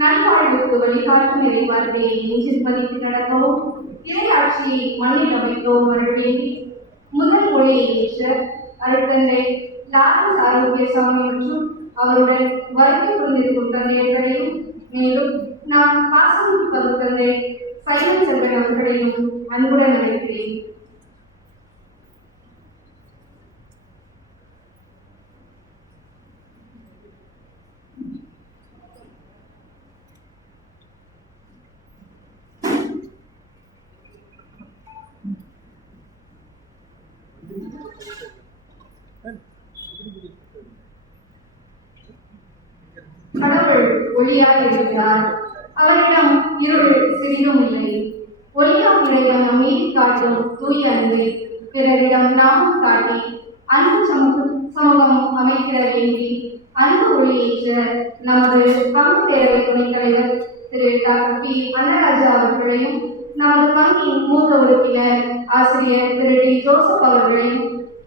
நல்வாழ்வுக்கு வழிகாட்டும் இறைவார்த்தை நெஞ்சில் பதித்து நடக்கவும் இறையாட்சியை மண்ணில் அமைக்கவும் வரவேண்டி முதல் மொழியை ஏற்ற அருட்தந்தை லாரன்ஸ் ஆரோக்கிய சாமி மற்றும் அவருடன் வருகை கொண்டிருக்கும் தந்தையர்களையும் மேலும் நான் பாசமிகு பகுத்தந்தை சைவன் செல்வன் அவர்களையும் அன்புடன் அழைக்கிறேன். கடவுள் ஒளியாக இருக்கிறார். அவரிடம் இருள் சிறிதும் இல்லை. ஒளியாம் இறைவன் அமைதி காட்டும் தூய அன்பை பிறரிடம் நாமும் காட்டி அன்பு சமூகம் அமைக்கிற வேண்டி அன்பு ஒளியேற்ற நமது பங்கு பேரவை துணைத் தலைவர் திரு டாக்டர் பி அன்னராஜா அவர்களையும் நமது பங்கின் மூத்த உறுப்பினர் ஆசிரியர் திரு டி ஜோசப் அவர்களையும்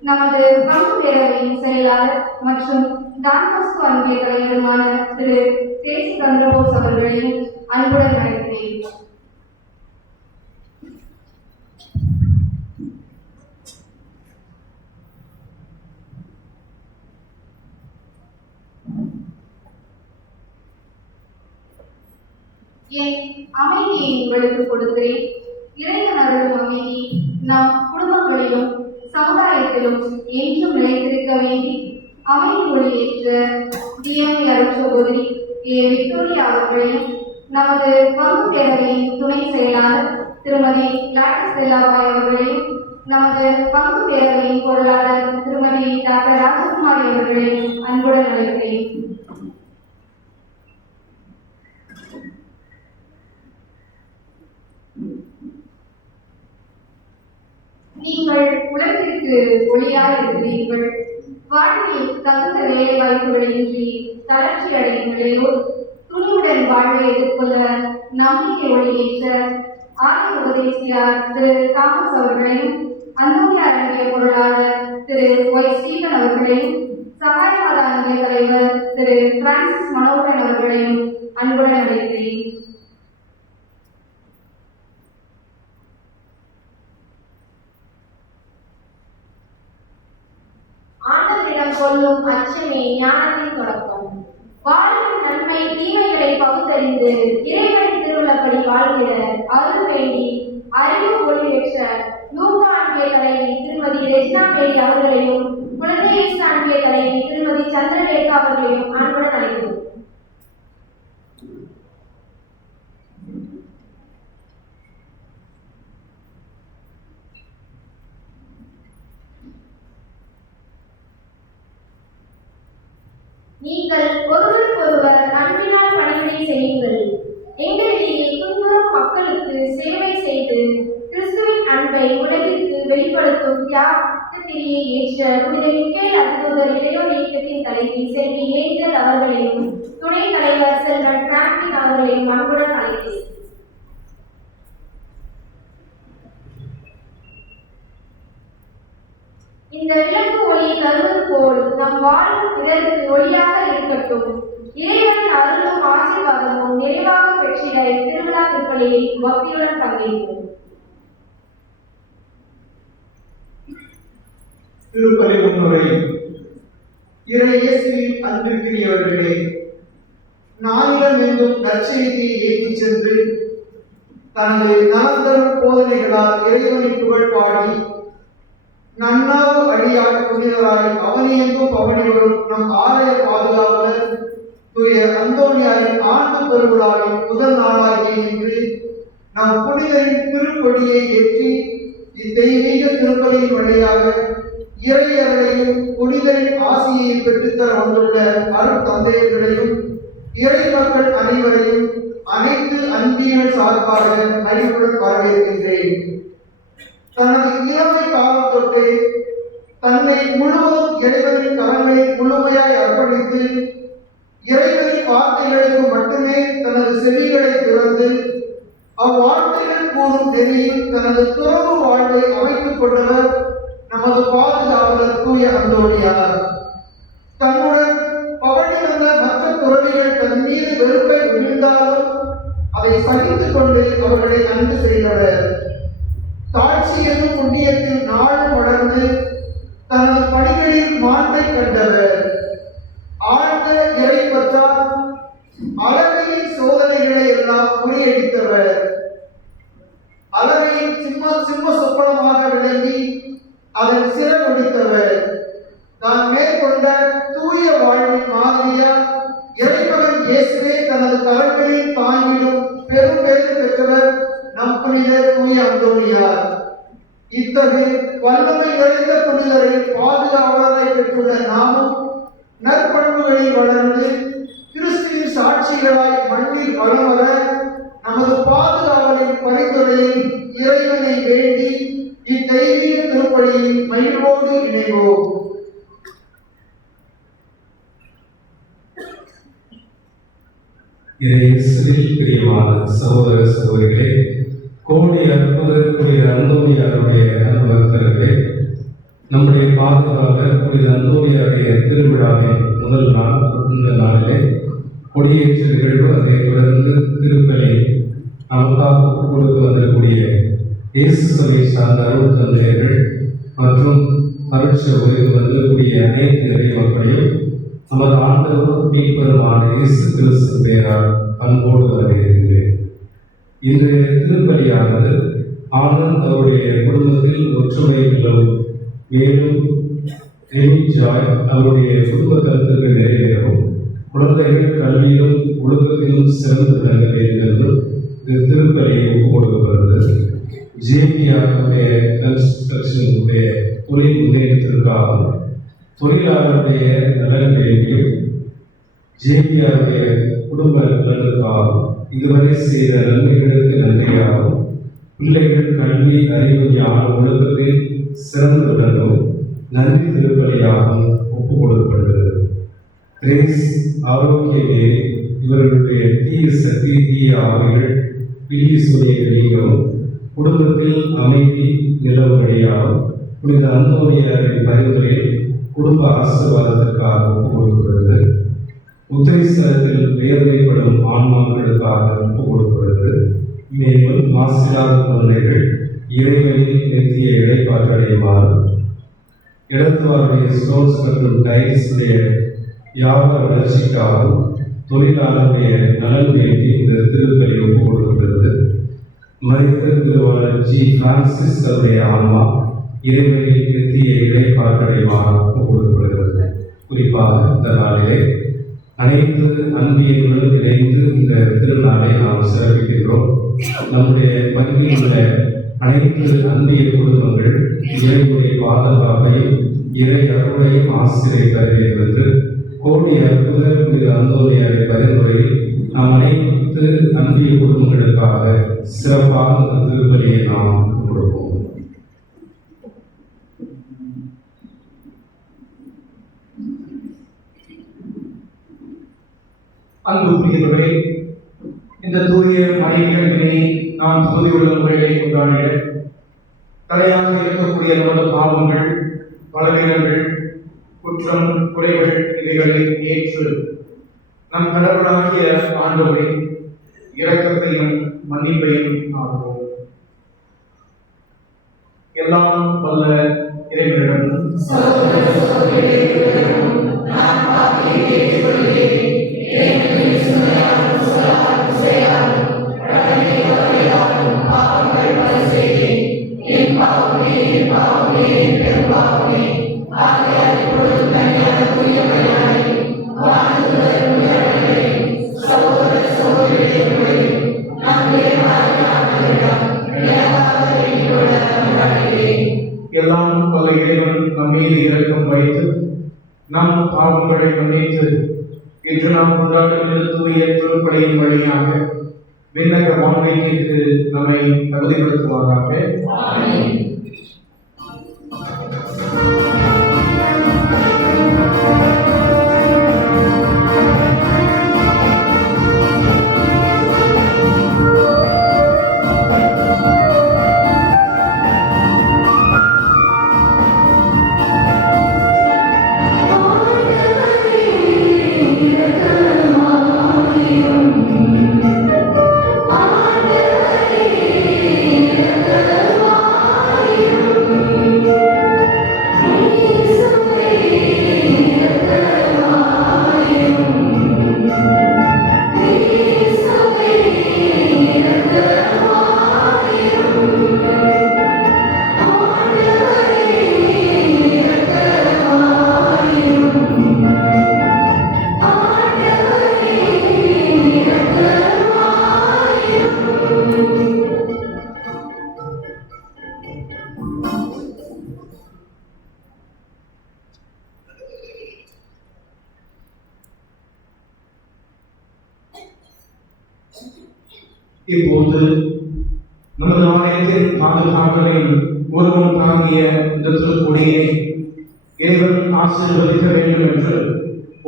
நமது பங்கு பேரவையின் செயலாளர் மற்றும் டான்பாஸ்கோ அன்பிய தலைவருமான திரு தேசி சந்திரபோஸ் அவர்களையும் அன்புடன் அழைக்கிறேன். என் அமைதியை உங்களுக்கு கொடுக்கிறேன். இறைவன் அருளும் அமைதி நம் குடும்பங்களிலும் சமுதாயத்திலும் என்றும் நிலைத்திருக்க வேண்டி அமைதி மொழியேற்ற டிஎம்ஏ அருட்சகோதரி ஏ விக்டோரியா அவர்களையும் நமது பங்கு பேரவையின் துணை செயலாளர் திருமதி லாட்டிஸ் செல்லாபாய் அவர்களையும் நமது பங்கு பேரவையின் பொருளாளர் திருமதி டாக்டர் ராஜகுமாரி அவர்களையும் அன்புடன் அழைக்கிறேன். நீங்கள் உலகிற்கு ஒளியாக இருக்கிறீர்கள். வாழ்வில் தகுந்த வேலை வாய்ப்புகளின்றி தளர்ச்சி அடையும் நிலையோர் துணிவுடன் வாழ்வை எதிர்கொள்ள நம்பிக்கை ஒளியேற்ற ஆரிய உபதேசியார் திரு தாமஸ் அவர்களையும் அந்தோனியார் அன்பிய பொருளாளர் திரு ஒய் ஸ்டீவன் அவர்களையும் சகாயமாதா அன்பிய தலைவர் திரு பிரான்சிஸ் மனோகரன் அவர்களையும் அன்புடன் அழைக்கிறேன். கொள்ளும் அச்சமே ஞானத்தின் தொடக்கம். வாழ்வின் நன்மை தீமைகளை பகுத்தறிந்து இறைவனின் திருவுள்ளப்படி வாழ்கிற அருள் வேண்டி அறிவு ஒளி பெற்ற லூகா அன்பிய தலைவி திருமதி ரெஜினா மேரி அவர்களையும் குழந்தை அன்பிய தலைவி திருமதி சந்திரலேகா அவர்களையும் அன்புடன் அழைக்கிறோம். நீங்கள் ஒருவருக்கொருவர் அன்பினால் பணிவிடை செய்யுங்கள். எங்களிடையே துன்புறும் மக்களுக்கு சேவை செய்து கிறிஸ்துவின் அன்பை உலகிற்கு வெளிப்படுத்தும் தியாகத்திரியை ஏற்ற புனித மிக்கேல் அதிதூதர் இறைவன் இயக்கத்தின் தலைவி செல்வி ஏஞ்சல் அவர்களையும் துணைத் தலைவர் செல்வன் பிராங்கின் அவர்களையும் அன்புடன் அழைக்கிறேன். வாழ்வு பிறருக்கு ஒளியாக இருக்கட்டும். இறைவனின் அருளும் ஆசீர்வாதமும் நிறைவாக பெற்றிட திருவிழா திருப்பலியை பக்தியுடன் பங்கேற்போம். திருப்பலி முன்னுரை. இறை இயேசுவில் அன்பிற்குரியவர்களே, நாளிடம் எங்கும் நற்செய்தியை ஏற்றிச் சென்று தனது நலந்தரும் போதனைகளால் இறைவனை புகழ் பாடி நன்னாவு அடியாக புனிதராய் அவனியெங்கும் பவனி வரும் நம் ஆலய பாதுகாவலர் தூய அந்தோனியாரின் ஆண்டு பெருவிழாவின் முதல் நாளாகிய இன்று நம் புனிதரின் திருப்பொடியை ஏற்றி இத்தெய்வீக திருப்பலியின் வழியாக இறையர்களையும் புனிதரின் ஆசியை பெற்றுத்தர வந்துள்ள அருட்தந்தையர்களையும் இறை மக்கள் அனைவரையும் அனைத்து அன்பியல் சார்பாக அறிவுடன் வரவேற்கின்றேன். தனது இளமை காலம் தொட்டு தன்னை முழுவதும் இறைவனின் கரங்களில் முழுமையாய் அர்ப்பணித்து இறைவனின் வார்த்தைகளுக்கு மட்டுமே தனது செவிகளை திறந்து அவ்வார்த்தைகள் கூறும் நெறியில் தனது துறவு வாழ்வை அமைத்துக் கொண்டவர் நமது பாதுகாவலர் தூய அந்தோனியார். தன்னுடன் பவனி வந்த மற்ற துறவிகள் தன் மீது வெறுப்பை விழுந்தாலும் அதை சகித்துக் கொண்டு அவர்களை அன்பு செய்தவர். தாட்சியையும் புண்ணியத்தில் நாளும் வளர்ந்து தனது பணிகளில் மாண்பை கண்டவர். ஆழ்ந்த இறை பற்றால் அழகையின் சோதனைகளை எல்லாம் முறியடித்தவர். அழகையின் சிம்ம சொப்பனமாக விளங்கி அதன் சிறப்பிடித்தவர். தான் மேற்கொண்ட தூய வாழ்வின் மாதிரியா இறைமகன் இயேசுவே தனது கரங்களில் தாங்கிடும் பெரும் பேறு பெற்றவர் நம் புனிதர் தூய அந்தோனியார். இத்தகைய வல்லமை நிறைந்த புனிதரை பாதுகாவலரை பெற்றுள்ள நாமும் நற்பண்புகளில் வளர்ந்து கிறிஸ்துவின் சாட்சிகளாய் மண்ணில் வளம் வர நமது பாதுகாவலின் பரிந்துரையில் இறைவனை வேண்டி இத்தெய்வீக திருப்பலியில் மகிழ்வோடு இணைவோம். இயேசுவில் பிரியமான சகோதர சகோதரிகளே, கோடி அற்புத புனித அந்தோனியாருடைய அன்பர்களே, நம்முடைய பாதுகாவலர் புனித அந்தோனியாருடைய திருவிழாவின் முதல் நாள் இந்த நாளிலே கொடியேற்ற நிகழ்வு, அதை தொடர்ந்து திருப்பலி நமக்காக கொடுத்து வந்திருக்கூடிய இயேசு சபை சார்ந்த அருள் தந்தையர்கள் மற்றும் அருட்சபையில் வந்திருக்கூடிய அனைத்து இறை மக்களையும் நமது ஆண்டவர் மீட்பருமான இயேசு கிறிஸ்து பெயரால் அன்போடு வரவேற்கிறேன். இன்றைய திருப்பலியானது ஆனந்த் அவருடைய குடும்பத்தில் ஒற்றுமை நிலவும், மேலும் ஜாய் அவருடைய குடும்ப கருத்துக்கு நிறைவேறவும், குழந்தைகள் கல்வியிலும் ஒழுக்கத்திலும் சிறந்து விளங்க வேண்டும் என்றும் இந்த திருப்பலியை ஒப்புக் கொடுக்கப்படுகிறது. ஜேபிஆருடைய கன்ஸ்ட்ரக்ஷனுடைய தொழில் முன்னேற்றத்திற்காகவும் தொழிலாளருடைய நலன் வேண்டியும் ஜேபிஆருடைய குடும்ப நலனுக்காகவும் இதுவரை செய்த நன்மைகளுக்கு நன்றியாகவும் பிள்ளைகள் கல்வி அறிவு ஞான ஒழுக்கத்தில் சிறந்து விளங்கவும் நன்றி திருப்பலியாகவும் ஒப்புக் கொடுக்கப்படுகிறது. கிரேஸ் ஆரோக்கியமே இவர்களுடைய தீய சக்தி தீய ஆவிகள் பிரிய சூரியங்கள் நீங்கவும் குடும்பத்தில் அமைதி நிலவும்படியாகவும் புனித அந்தோனியாரின் பரிந்துரையில் குடும்ப ஆசீர்வாதத்திற்காக ஒப்புக் கொடுக்கப்படுகிறது. உத்தரேஸ்வரத்தில் வேதனைப்படும் ஆன்மாக்களுக்காக ஒப்புக் கொடுக்கப்படுகிறது. மேலும் மாசிலாத குழந்தைகள் இறைவனில் நிறுத்திய இடைப்பாற்றடையுமாறு, இடத்துவாருடைய ஸ்டோன்ஸ் மற்றும் டைல்ஸுடைய வியாபார வளர்ச்சிக்காகவும் தொழிலாளருடைய நலன் வேண்டி இந்த திருப்பலி ஒப்புக் கொடுக்கப்படுகிறது. மரித்த திருவாளர் ஜி பிரான்சிஸ் அவருடைய ஆன்மா இறைவனில் நிறுத்திய இடைப்பாற்றடையுமாறு ஒப்புக் கொடுக்கப்படுகிறது. குறிப்பாக இந்த நாளிலே அனைத்து அன்பியங்களும் இணைந்து இந்த திருநாளை நாம் சிறப்பிக்கின்றோம். நம்முடைய பங்கில் உள்ள அனைத்து அன்பிய குடும்பங்கள் இறைவனுடைய பாதுகாப்பையும் இறை அருளையும் ஆசிரியை தர வேண்டும் என்று கோடி அற்புத புனித அந்தோனியாரை பரிந்துரையில் நாம் அனைத்து அன்பிய குடும்பங்களுக்காக சிறப்பாக இந்த திருப்பலியை நாம் கொடுப்போம். அன்புக்குரியவர்களே, இந்த தூய மனைவிகளை நாம் தகுதியுள்ள முறைகளை கொண்டாடிட தலையாக இருக்கக்கூடிய நமது பாவங்கள், பலவீனங்கள், குற்றம் குறைகள் இவைகளை ஏற்று நம் கடவுளாகிய ஆண்டவரை இரக்கத்தையும் மன்னிப்பையும் ஆகும். எல்லாம் வல்ல இறைவனிடமும் எல்லாம் வல்ல இறைவன் நம் மீது இரக்கம் வைத்து நம் பாவங்களை மன்னித்து இன்று நாம் கொண்டாடுகிற தூய திருப்பலியின் வழியாக விண்ணக வாழ்க்கைக்கு நம்மை தகுதிப்படுத்துவாராக. இப்போது நமது ஆலயத்தின் பாதுகாவலில் ஒருவன் தாங்கிய இந்த திருக்கொடியை இறைவன் ஆசீர்வதிக்க வேண்டும் என்று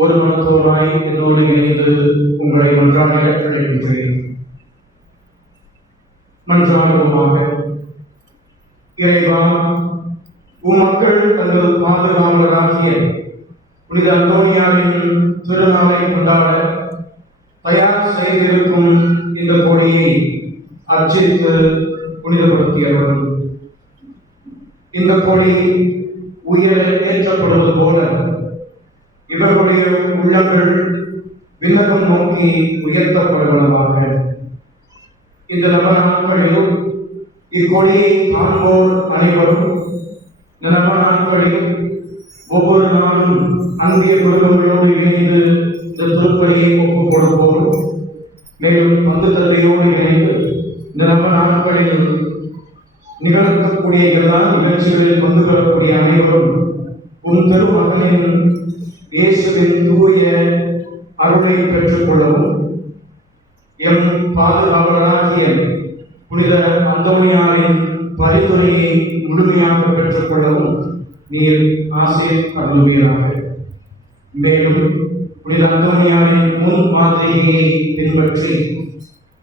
ஒரு மனத்தோராய் என்னோடு இணைந்து உங்களை மன்றாட அழைக்கின்றேன். மன்றாடுவோமாக. இறைவா, உம் மக்கள் தங்கள் பாதுகாவலராகிய புனித அந்தோனியாரின் திருநாளை கொண்டாட தயார் செய்திருக்கும் இந்த கொடியை அர்ச்சித்து புனிதப்படுத்தியவர்கள். இந்த கொடி உயர ஏற்றப்படுவது போல இவர்களுடைய உள்ளங்கள் விண்ணகம் நோக்கி உயர்த்தப்படுவதாக. இந்த நவநாட்களில் இக்கொடியை காண்போர் அனைவரும் இந்த நவநாட்களில் ஒவ்வொரு நாளும் அன்பிய குடும்பங்களோடு இணைந்து இந்த திருப்பலியை ஒப்புக் கொடுப்போம். மேலும் பந்து தந்தையோடு இணைந்து இந்த நவநாட்களில் நிகழ்த்தக்கூடிய எல்லா நிகழ்ச்சிகளில் பங்கு பெறக்கூடிய அனைவரும் உன் திருமகனின் இயேசுவின் தூய அருளை பெற்றுக் கொள்ளவும் எம் பாதுகாவலராகிய புனித அந்தோனியாரின் பரிந்துரையை முழுமையாக பெற்றுக் கொள்ளவும் நீர் ஆசை அருள்வீராக. மேலும் புனித அந்தோனியாரின் முன் மாதிரியை பின்பற்றி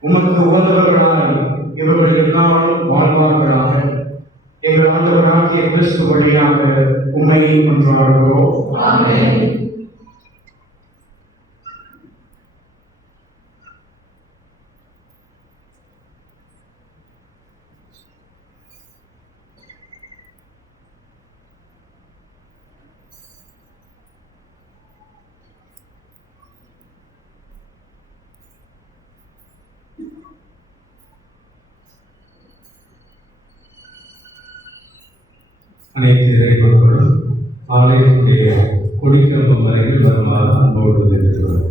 உமக்கு உகந்தவர்களாய் இவர்கள் எந்நாளும் வாழ்வார்களாக. எங்கள் ஆண்டவராகிய கிறிஸ்து வழியாக உம்மை மன்றாடுகிறோம். ஆமென். அனைத்து இறைமக்களும் ஆலயத்துடைய கொடிக்கம்பம் வரையில் வருமாறு அன்போடு வேண்டுகிறோம்.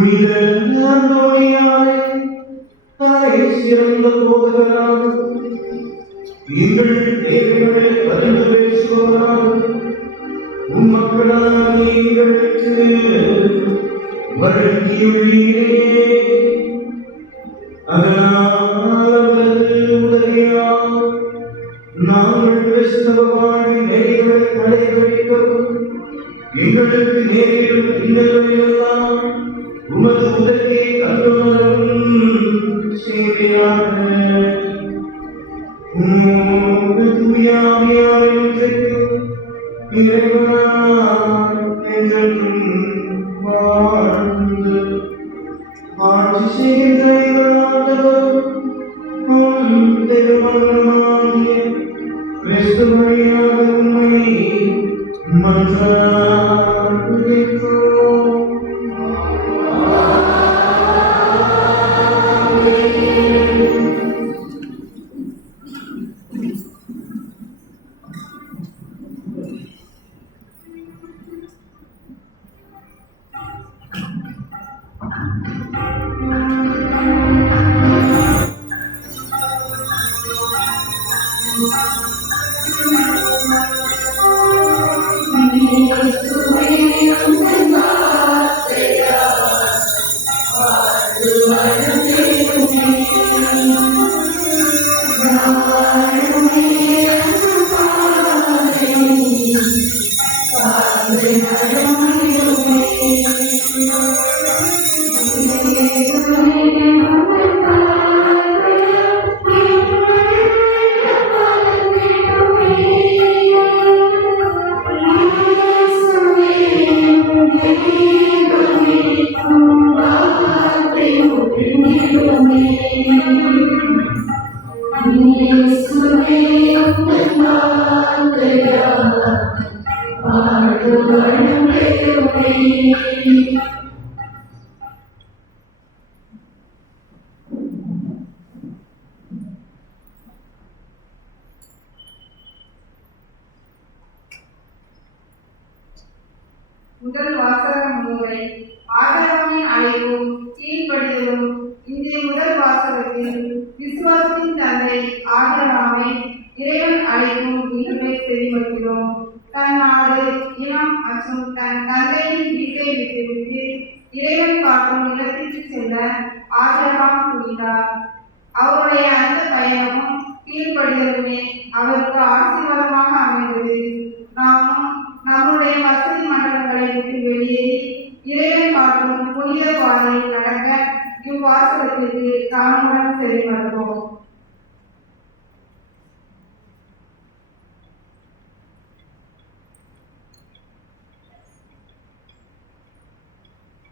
புனித அந்தோனியாரை தாயை சிறந்த போதகராக எங்கள் தேவைகளை அறிந்து பேசுவதாக உம்மக்களாக எங்களுக்கு வழங்கியுள்ளீரே. அதனால் அவரது உதவியால் நாங்கள் கிறிஸ்தவ வாழ்வின் நெறிகளை கடைபிடிக்கவும் எங்களுக்கு நேரிடும் இன்னல்களெல்லாம் உமது உதவியை கண்டுணரவும் செய்வீராக. உமது தூய ஆவியாரின் ஒன்றைக்கும் இறைவனாய் என்றென்றும் வாழ்ந்து ஆட்சி செய்கின்ற எங்கள் ஆண்டவரும் உம் திருமகனுமாகிய கிறிஸ்து வழியாக உம்மை மன்றாடுகின்றோம். முதல் வாசக முன்னுரை. ஆபிரகாமின் அழைப்பும் கீழ்ப்படிதலும். இன்றைய முதல் வாசகத்தில் விசுவாசத்தின் தந்தை ஆபிரகாமை இறைவன் அழைக்கும் நிகழ்வை தெரிவிக்கிறோம். தன் நாடு, இனம் மற்றும் தன் தந்தையின் வீட்டை விட்டுவிட்டு இறைவன் காட்டும் நிலத்திற்கு செல்ல ஆபிரகாம் துணிந்தார். அவருடைய அந்த பயணமும் கீழ்ப்படிதலுமே அவருக்கு ஆசீர்வாதமாக அமைந்தது. நாமும் நம்முடைய வசதி மண்டலங்களை விட்டு வெளியேறி இறைவன் காட்டும் புனித பாதையில் நடக்க இவ்வாசகத்திற்கு கவனமுடன் செல்லுவோம்.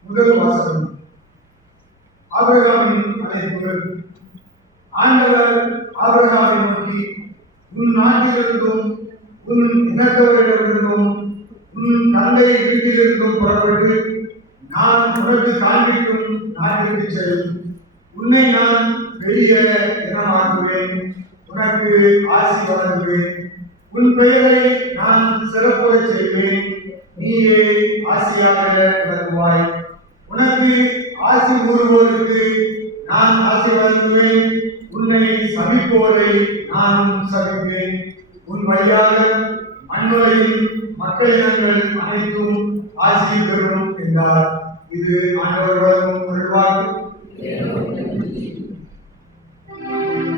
முதல் வாசகம். ஆபிரகாமின் அழைப்பு. ஆண்டவர் ஆபிரகாமை நோக்கி, உன் நாட்டிலிருந்தும் உன் இனத்தவரிடமிருந்தும் உன் தந்தை வீட்டிலிருந்தும் புறப்பட்டு நான் உனக்கு காண்பிக்கும் நாட்டிற்கு செல். உன்னை நான் பெரிய இனமாக்குவேன், உனக்கு ஆசி வழங்குவேன், உன் பெயரை நான் சிறப்புறச் செய்வேன், நீயே ஆசியாக விளங்குவாய். உனக்கு ஆசி கூறுவோருக்கு நான் ஆசி வழங்குவேன், உன்னை சபிப்போரை நான் சபிப்பேன். உன் வழியாக மண்ணுலகின் மக்கள் இனங்கள் அனைத்தும் ஆசி பெறும் என்றார். இது ஆண்டவர் வழங்கும் அருள்வாக்கு. Thank you.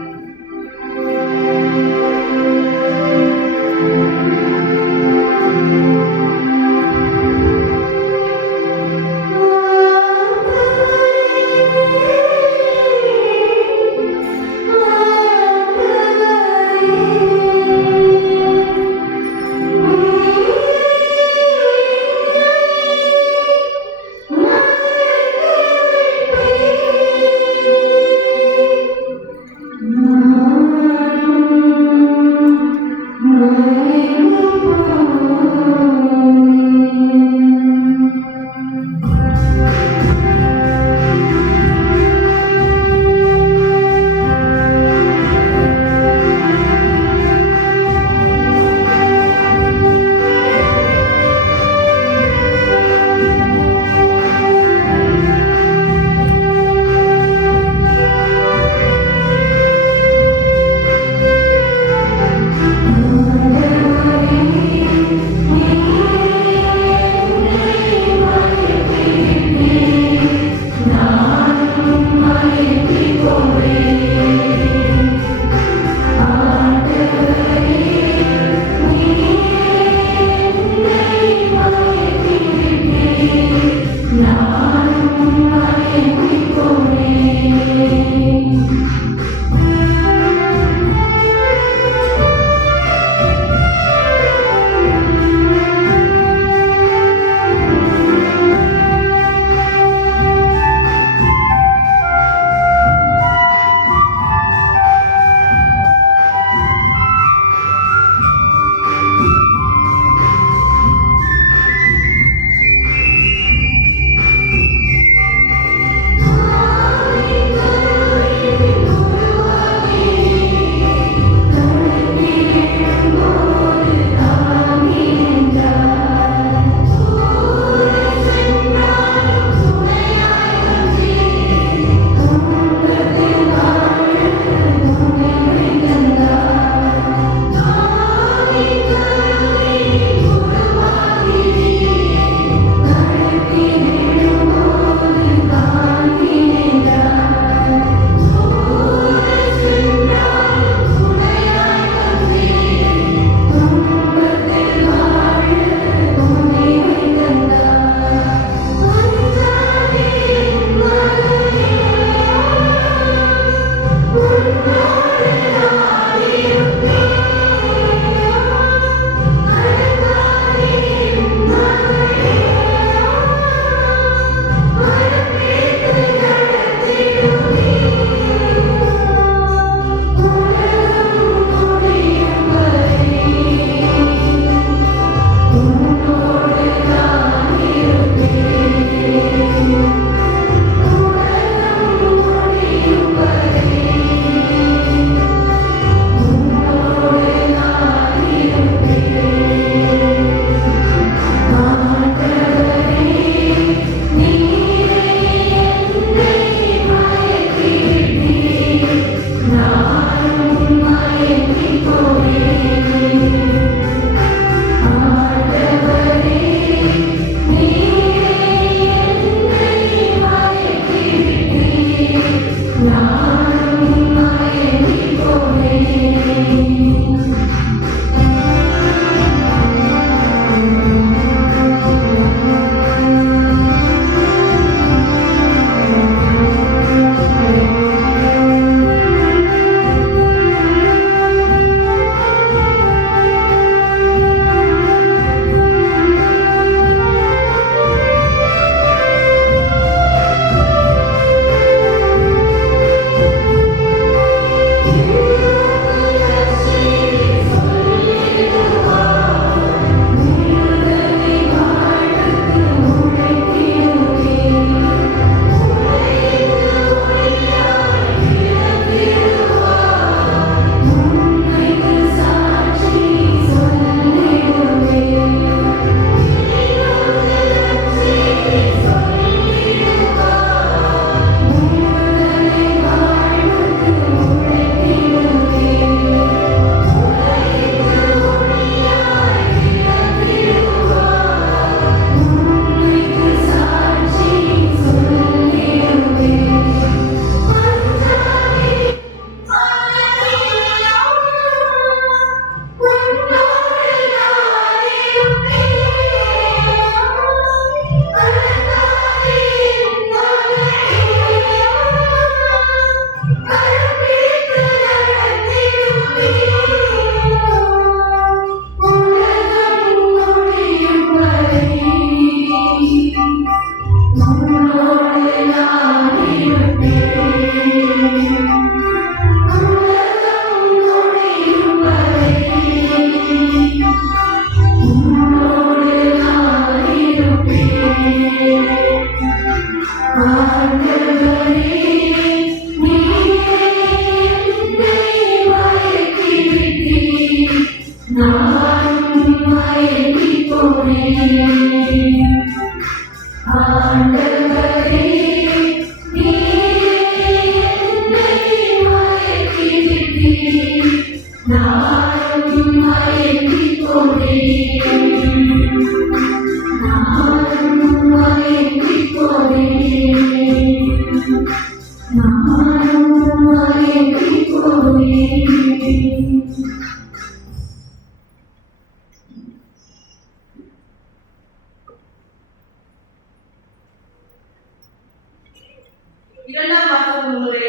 இரண்டாம் வாசகம் முறை.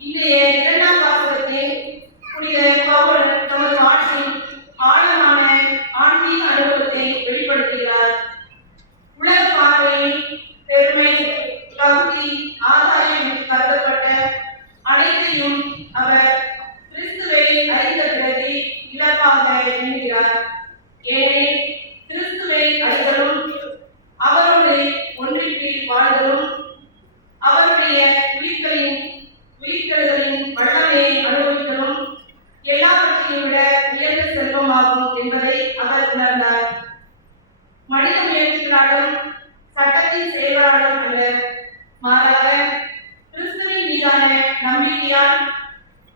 இன்றைய இரண்டாம் வாசகத்தை புனித பவுல் தமது வாழ்க்கையின் ஆழமான ஆன்மீக அனுபவத்தை வெளிப்படுத்துகிறார். உலக பார்வையில் பெருமை, தகுதி, ஆதாயம் என்று கருதப்பட்ட அனைத்தையும் அவர் கிறிஸ்துவை அறிந்த பிறகு இலக்காக எண்ணுகிறார். ஏனெனில் கிறிஸ்துவை அறிதலும் அவரோடு ஒன்றிற்கு வாழ்தலும் அவருடைய உயிர்த்தெழுதலின் வல்லமையை அனுபவித்தலும் எல்லாவற்றையும் விட உயர்ந்த செல்வமாகும் என்பதை அவர் உணர்ந்தார். மனித முயற்சிகளாலும் சட்டத்தின் செயல்களாலும் அல்ல, மாறாக கிறிஸ்துவின் மீதான நம்பிக்கையால்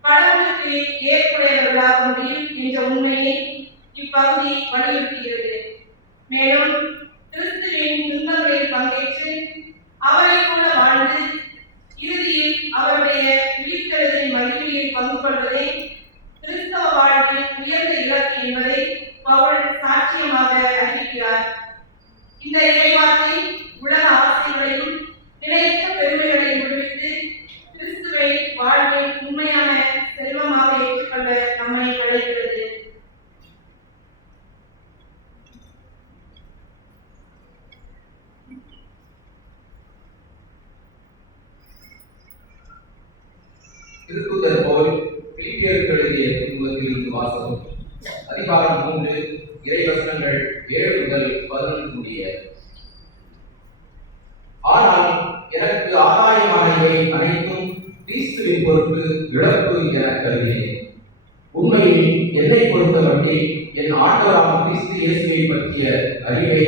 கடவுளுக்கு ஏற்புடையவர்களாக முடியும் என்ற உண்மையை இப்பகுதி வலியுறுத்துகிறது. மேலும் கிறிஸ்துவின் துன்பங்களில் பங்கேற்று அவரை போல வாழ்ந்து இறுதியில் அவருடைய உயிர்த்தெழுதலின் மகிழ்ச்சியில் பங்கு கொள்வதே கிறிஸ்தவ வாழ்வின் உயர்ந்த இலக்கு என்பதை பவுல் சாட்சியமாக அறிவிக்கிறார். இந்த இறைவார்த்தை உலக ஆசைகளையும் நிலையற்ற பெருமைகளையும் விடுவித்து கிறிஸ்துவை வாழ்வின் உண்மையான செல்வமாக ஏற்றுக்கொள்ள நம்மை அழைக்கிறது. திருத்தூதர் பவுல் பிலிப்பியருக்கு எழுதிய திருமுகத்திலிருந்து வாசகம். அதிகாரம் 3, இறைவசனங்கள் 7 முதல் 11 முடிய. ஆனால் எனக்கு ஆதாயமானவை அனைத்தும் கிறிஸ்துவின் பொருட்டு இழப்பு என கருதினேன். உண்மையில் என்னை பொறுத்தமட்டில் என் ஆண்டவராம் கிறிஸ்து இயேசுவை பற்றிய அறிவை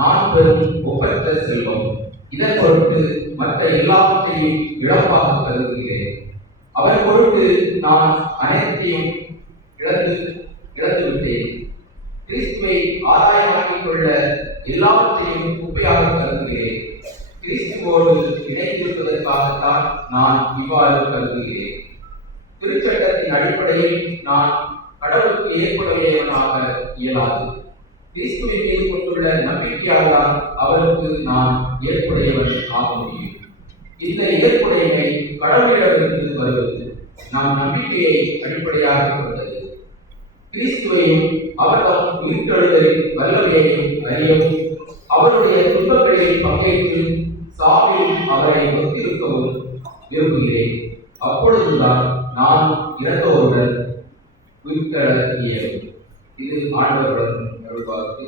நான் பெறும் ஒப்பற்ற செல்வம். இதன் பொருட்டு மற்ற எல்லாவற்றையும் இழப்பாக கருதுகிறேன். அவர் பொருட்டு நான் அனைத்தையும் இழந்துவிட்டேன். கிறிஸ்துவை ஆதாயமாக்கிக் கொள்ள எல்லாவற்றையும் குப்பையாக கருதுகிறேன். கிறிஸ்துவோடு இணைந்திருப்பதற்காகத்தான் நான் இவ்வாறு கருதுகிறேன். திருச்சட்டத்தின் அடிப்படையில் நான் கடவுளுக்கு ஏற்புடையவனாக இயலாது. கிறிஸ்துவின் மீது கொண்டுள்ள நம்பிக்கையால் தான் அவருக்கு நான் ஏற்புடையவன் ஆக முடியும். இந்த ஏற்புடைமை கடவுளிடமிருந்து வருவது நம் நம்பிக்கையை அடிப்படையாக கொண்டது. கிறிஸ்துவையும் அவர்தம் உயிர்த்தெழுதலின் வல்லமையையும் அறியவும் அவருடைய துன்பங்களில் பங்கேற்று சாவில் அவரை ஒத்திருக்கவும் விரும்புகிறேன். அப்பொழுதுதான் நான் இறந்தோருடன் உயிர்த்தெழ இயலும். இது ஆண்டவருடன் அருள்வாக்கு.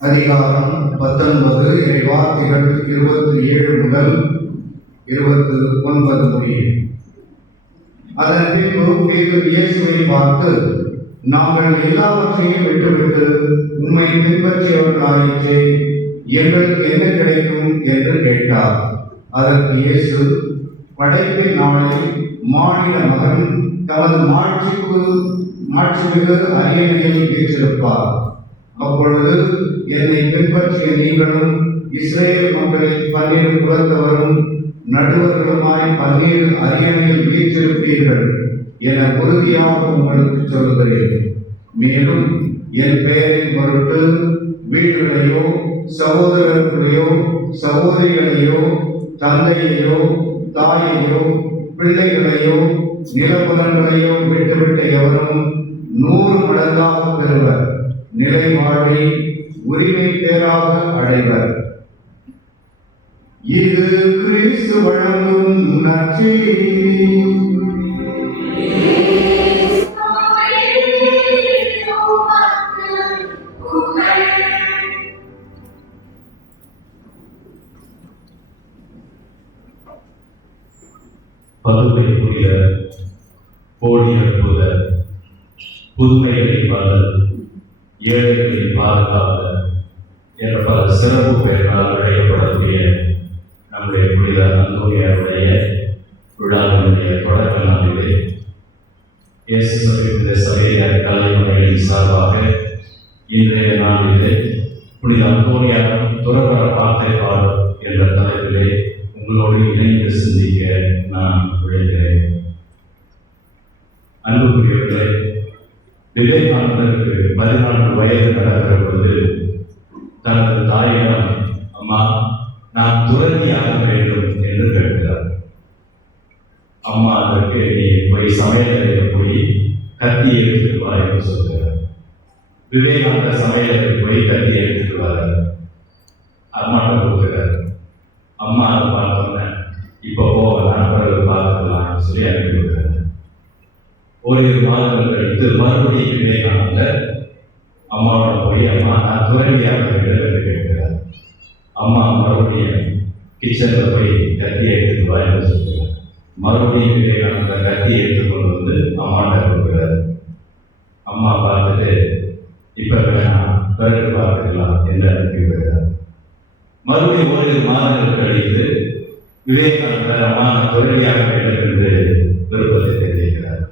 அதிகாரம் 19 இறைவார்த்தைகள் 27 முதல் 29 முடிய. அதன் பின்பு பேதுரு இயேசுவை பார்த்து, நாங்கள் எல்லாவற்றையும் விட்டுவிட்டு உம்மை பின்பற்றியவர்களாயிற்றே, எங்களுக்கு என்ன கிடைக்கும் என்று கேட்டார். அதற்கு இயேசு, படைப்பின் நாளில் மானிட மகன் தமது மாட்சிமிகு அரியணையில் வீற்றிருப்பார். அப்பொழுது என்னை பின்பற்றிய நீங்களும் இஸ்ரேல் மக்களில் 12 குலத்தவரும் நடுவர்களுமாய் 12 அரியணையில் வீற்றிருப்பீர்கள் என உறுதியாக உங்களுக்கு சொல்கிறேன். மேலும் என் பெயரின் பொருட்டு வீடுகளையோ சகோதரர்களையோ சகோதரிகளையோ தந்தையையோ தாயையோ பிள்ளைகளையோ நிலப்புலன்களையோ விட்டுவிட்ட எவரும் 100 மடங்காக பெறுவர், நிலை வாழ்வை உரிமை பேராக அடைவர். இது கிறிஸ்து வழங்கும் நற்செய்தி. பதுமைக்குரிய கோடி அற்புதர், புதுமைகளின் மலர், ஏழைகளின் பாதுகாவலர் என்ற பல சிறப்பு பெயர்களால் அழைக்கப்படக்கூடிய நம்முடைய புனித அந்தோனியாருடைய விழாவினுடைய தொடக்க நாளிலே இயேசு சபையுடைய சபையில கலைமலைகளின் சார்பாக இன்றைய நாளிலே புனித அந்தோனியார் துறவர வார்த்தை பாடல் என்ற தலைப்பிலே உங்களோடு இணைந்து சிந்திக்க நான் விழைகிறேன். அன்புக்குரியவர்களே, விவேகானந்தருக்கு 14 வயது நடக்கிற பொழுது தனது தாயிடம், அம்மா நான் துறவியாக வேண்டும் என்று கேட்கிறார். அம்மா அதற்கு, நீ போய் சமையலறையில் போய் கத்தி எடுத்துட்டு வா என்று சொல்கிறார். விவேகானந்தர் சமையலறையில் போய் கத்தி எடுத்துட்டு வர அம்மாட்ட கொடுக்கிறார். அம்மா அதை பார்த்தோன்னே, இப்போ போகலாம், பிறகு பார்த்துக்கலாம்னு சொல்லி அனுப்பி விடுறாரு. ஓரிரு மாதங்கள் கழித்து மறுபடியும் விவேகானந்தர் அம்மாவோட போய், அம்மா நான் துறவியாக வேண்டும் என்று கேட்கிறார். அம்மா மறுபடியும் கிச்சனில் போய் கத்தி எடுத்துட்டு வா என்று சொல்கிறார். மறுபடியும் விவேகானந்தர் கத்தி எடுத்துக்கொண்டு வந்து அம்மாட்ட கொடுக்கிறார். அம்மா பார்த்துட்டு, இப்போ வேணாம், பிறகு பார்த்துக்கலாம் என்று அனுப்பி விடுகிறார். மறுபடியும் ஓரிரு மாதங்கள் கழித்து விவேகானந்தர் அம்மா துறவியாக வேண்டும் என்று விருப்பத்தை தெரிவிக்கிறார்.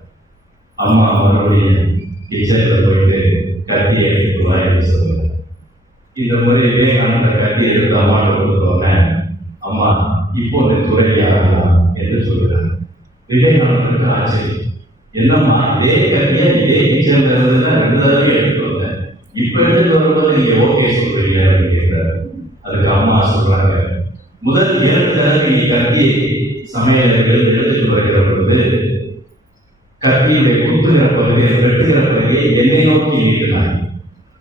அம்மா மறுபடியும் கிச்சனில் போயிட்டு கத்தி எடுத்துட்டு வா என்று சொல்கிறார். இந்த முறை விவேகானந்தர் கத்தி எடுத்து அம்மாட்ட கொடுத்தோன்னே, அம்மா இப்போ நீ துறவியாகலாம் என்று சொல்கிறார். விவேகானந்தருக்கு ஆச்சரியம், என்னம்மா இதே கத்தியை இதே கிச்சனில் இருந்ததுன்னா 2 தடவை எடுத்து வந்தேன், இப்போ எடுத்து வரும்போது நீங்க ஓகே சொல்றீங்க அப்படின்னு கேட்கிறார். அதுக்கு அம்மா சொல்றாங்க, முதல் 2 தடவை நீ கத்தியை சமையலறையில் எடுத்துட்டு வருகிற பொழுது கத்தியுடைய குத்துகிற பகுதியை வெட்டுகிற பகுதியை என்னை நோக்கி நீட்டினாய்,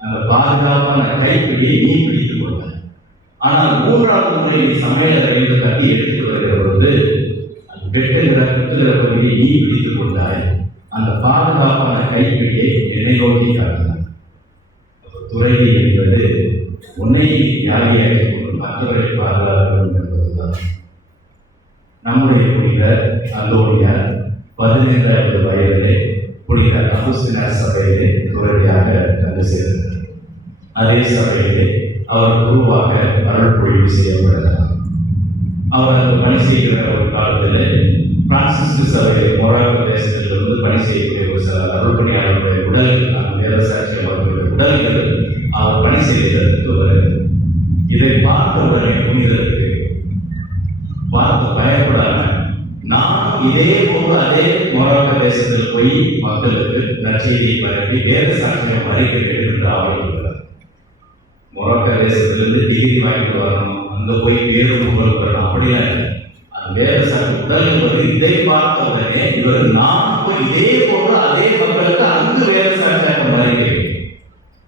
அந்த பாதுகாப்பான கைப்பிடியை நீ பிடித்துக் கொண்டாய். ஆனால் 3வது முறை நீ சமையலறையில் கத்தி எடுத்துட்டு வருகிற பொழுது அது வெட்டுகிற குத்துகிற பகுதியை நீ பிடித்துக் கொண்டாய், அந்த பாதுகாப்பான கைப்பிடியை என்னை நோக்கி காட்டினாய். துறவி என்பது உன்னை தியாகியாக்கி கொண்டு மற்றவர்களை பாதுகாக்க வேண்டும் என்பதுதான். நம்முடைய புனிதர் அந்தோனியார் 15வது வயதிலே புனித அகுஸ்தினார் சபையிலே துறவியாக வந்து சேர்ந்தார். அதே சபையிலே அவர் குருவாக அருள் பொழிவு செய்யப்படுகிறார். அவர் அந்த பணி செய்கிற ஒரு காலத்தில் பிரான்சிஸ்கு சபையில் மொராக்கோ தேசத்திலிருந்து பணி செய்யக்கூடிய ஒரு சில அருள் பணியாளர்களுடைய உடல்கள், வேதசாட்சியம் அவர்களுடைய உடல்கள் அவர் பணி செய்வதற்கு வருகிறது. இதை பார்த்தவுடனே புனிதருக்கு பார்த்து பயப்படாம, நான் இதே போல அதே மொராக்கோ தேசத்தில் போய் மக்களுக்கு நற்செய்தியை பரப்பி வேத சாட்சியம் அறிக்கை வேண்டும் என்று ஆவலிக்கிறார். மொரோக்கோ தேசத்திலிருந்து டிகிரி வாங்கிட்டு வரணும், அங்கே போய் வேறு புகழ் பெறணும், அப்படிலாம் இல்லை. அந்த வேலை சார் உடல் வந்து இதை பார்த்த உடனே இவர் நான் போய் இதே போன்ற அதே மக்களுக்கு அங்கு வேலை சாட்சியாக மாறுகிறேன்.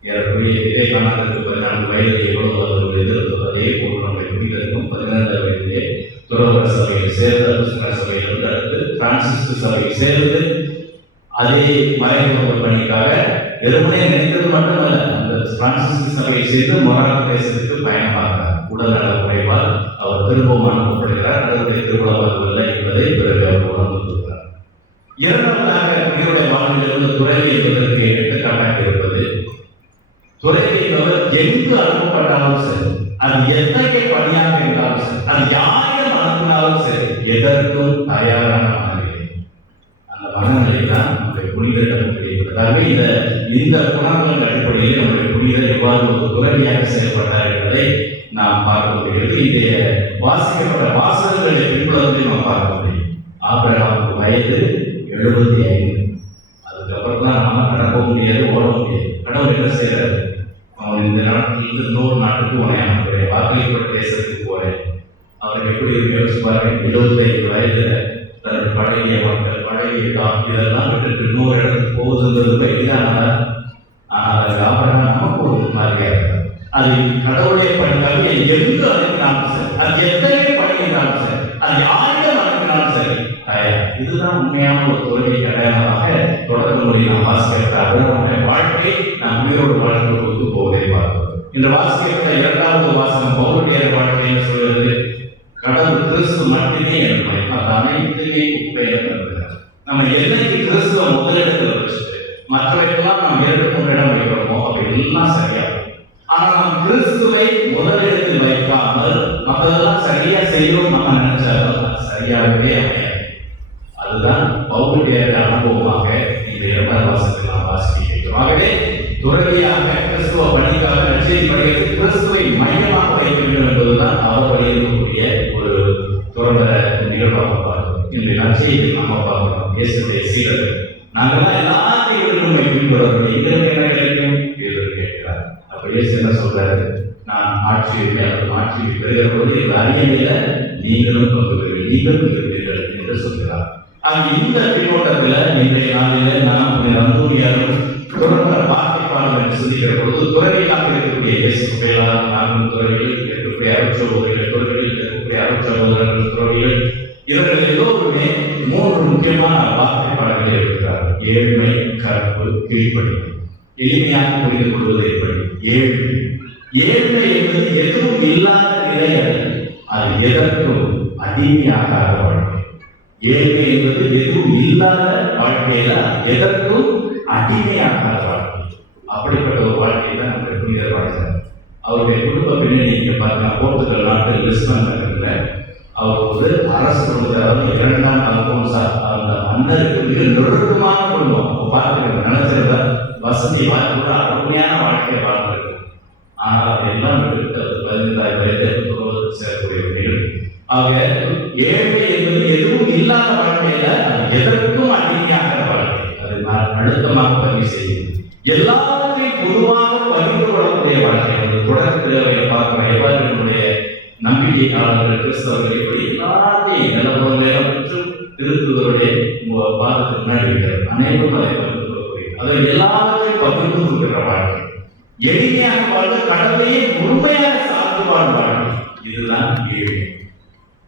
ஏறக்குறைய விவேகானந்தருக்கு 14 வயதில் எவ்வளவு அவர்கள் எதிர்ப்பு அதே போன்று நம்முடைய புனிதருக்கும் 17 வயதிலே துறவர சபையில் சேர்ந்து அலுவலக சபையில் அடுத்து பிரான்சிஸ்கு சபையில் சேர்ந்து அதே மறைமுக பணிக்காக வெறுமனே நினைத்தது மட்டுமல்ல, அந்த பிரான்சிஸ்கு சபையை சேர்ந்து மொராக்கோ தேசத்துக்கு பயணமாகிறார். உடல்நல குறைவால் அவர் திரும்பவும் அனுப்பப்படுகிறார். அதனுடைய திருவிழாவாகவில்லை என்பதை பிறகு அவர் உணர்ந்து கொள்கிறார். இரண்டாவதாக உயிருடைய வாழ்விலிருந்து துறவி என்பதற்கு எடுத்துக்காட்டாக இருப்பது, துறவி என்பவர் எங்கு அனுப்பப்பட்டாலும் சரி, அது எத்தகைய பணியாக இருந்தாலும் சரி, அது யாரையும் அனுப்பினாலும் சரி, எதற்கும் தயாரான மனநிலை. அந்த மனநிலை தான் நம்முடைய புனிதரிடம் கிடைப்பதற்காக இந்த குணங்கள் அடிப்படையில் நம்முடைய புனிதர் எவ்வாறு ஒரு துறவியாக செயல்பட்டார் என்பதை நாம் பார்க்க முடிகிறது. இன்றைய வாசிக்கப்பட்ட வாசகங்களை பின்புலத்தை நாம் பார்க்க முடியும். ஆபிரகாமுக்கு வயது 75. அதுக்கப்புறம் தான் நம்ம நடக்க முடியாது, ஓட முடியாது. கடவுள் என்ன செய்யறாரு? அவன் இந்த நாட்டிலிருந்து இன்னொரு நாட்டுக்கு உன்னை அனுப்புறேன், வாக்களிக்கப்பட்ட தேசத்துக்கு போறேன். அவர் எப்படி யோசிச்சு பாருங்க, 25 வயதுல தன்னுடைய பழகிய மக்கள், பழகிய இதெல்லாம் விட்டு இன்னொரு இடத்துக்கு போகுதுன்றது எளிதானதா? ஆனால் அதற்கு ஆபிரகாம் நமக்கு ஒரு மாதிரியா இருக்கார். அது கடவுளுடைய பணிக்காக எங்கு அனுப்பினாலும் சரி, அது எத்தகைய பணியினாலும் சரி, அது யாரிடம் அனுப்பினாலும் சரி தயார். இதுதான் உண்மையான ஒரு துறவி அடையாளமாக தொடக்க மொழி நாம் வாசிக்கப்பட்ட அவருடைய வாழ்க்கை நாம் உயிரோடு வாழ்க்கை ஒத்து போவதை பார்க்கிறோம். இந்த வாசிக்கப்பட்ட இரண்டாவது வாசகம் பவுலுடைய வாழ்க்கை என்ன சொல்கிறது? கடவுள் கிறிஸ்து மட்டுமே என்பதை அது அனைத்துமே குப்பை என்று நம்ம என்னைக்கு கிறிஸ்துவ முதலிடத்தில் வச்சுட்டு மற்றவைக்கெல்லாம் நாம் 2-3 இடம் வைக்கிறோமோ அப்படி எல்லாம் சரியாகும். ஆனால் நாம் கிறிஸ்துவை முதலிடத்தில் வைக்காமல் மற்றதெல்லாம் சரியா செய்யணும் நம்ம நினைச்சாலும் அது சரியாகவே அமையாது. அதுதான் பவுலுடைய அனுபவமாக இந்த 2ஆம் வாசகத்தில் நாம் வாசிக்கிறோம். ஆகவே துறவியாக கிறிஸ்துவ பணிக்காக நற்செய்தி பணிகளுக்கு கிறிஸ்துவை மையமாக வைக்க வேண்டும் என்பதுதான் அவர் வலியுறுத்தக்கூடிய ஒரு துறவர நிகழ்வாக பார்க்கிறோம். இந்த நற்செய்தியில் நம்ம பார்க்கிறோம், இயேசுடைய சீடர்கள் நாங்கள்லாம் எல்லாத்தையும் உண்மை பின்பற்றுறோம், எங்களுக்கு என்ன கிடைக்கும் என்று கேட்கிறார். அப்ப இயேசு என்ன சொல்றாரு? நான் ஆட்சியை பெறுகிற போது இந்த அரியணையில நீங்களும் பங்கு பெறுவீர்கள், நீங்களும் இருப்பீர்கள் என்று சொல்கிறார். இந்த பின்னோட்டத்தில் இன்றைய நாளில நாம் அந்தோனியாரும் துறவர வார்த்தைப்பாளர் என்று சொல்லிக்கிற பொழுது துறவியாக இருக்கக்கூடிய இயேசு பேரால் 4 துறவிகள் இருக்கக்கூடிய அருட்சகோதரிகள், துறவிகள் இருக்கக்கூடிய அருட்சகோதரர்கள், துறவிகள், இவர்கள் எல்லோருமே 3 முக்கியமான வார்த்தைப்பாளர்கள் இருக்கிறார். ஏழ்மை, கற்பு, கீழ்ப்படிவு. எளிமையாக புரிந்து கொள்வது எப்படி? ஏழ்மை என்பது எதுவும் இல்லாத நிலை அல்ல, அது எதற்கும் அடிமையாக வாழ்க்கை. ஏழ்மை என்பது எதுவும் இல்லாத வாழ்க்கையில எதற்கும் அடிமையாக வாழ்க்கை. அப்படிப்பட்ட ஒரு வாழ்க்கை தான் நம்முடைய புனிதர் வாழ்ந்தார். அவருடைய குடும்ப பின்னணி இங்க பார்த்தா போர்த்துகல் நாட்டு லிஸ்பன் நகரில் அவர் ஒரு அரசு குடும்பத்தை, 2ஆம் அல்போன்சா அந்த மன்னருக்கு மிக நெருக்கமான குடும்பம். பார்த்துக்க நினைச்சிருந்த வசதி வாய்ப்பு அருமையான வாழ்க்கையை வாழ்ந்திருக்கு. ஆனால் அதையெல்லாம் விட்டு 15 வயது சேரக்கூடிய நிகழ்வு. ஆக ஏழ்மை என்பது எதுவும் இல்லாத வாழ்க்கையில எதற்கும் அடிமையாக வாழ்க்கை. அது நான் அழுத்தமாக பதிவு செய்யும். எல்லாவற்றையும் பொதுவாக பகிர்ந்து கொள்ளக்கூடிய வாழ்க்கை. தொடக்கத்தில் பார்க்கிற எவ்வாறு நம்முடைய நம்பிக்கையாளர்கள் கிறிஸ்தவர்கள் இப்படி எல்லாத்தையும் நிலப்பரம் மற்றும் திருத்துவருடைய பாதத்துக்கு முன்னாடி இருக்கிறது. அனைவரும் அதை பகிர்ந்து கொள்ளக்கூடிய, அதை எல்லாவற்றையும் பகிர்ந்து கொள்கிற வாழ்க்கை. எளிமையாக வாழ்ந்து கடவுளையே முழுமையாக சார்ந்து வாழ் வாழ்க்கை. இதுதான் ஏழ்மை.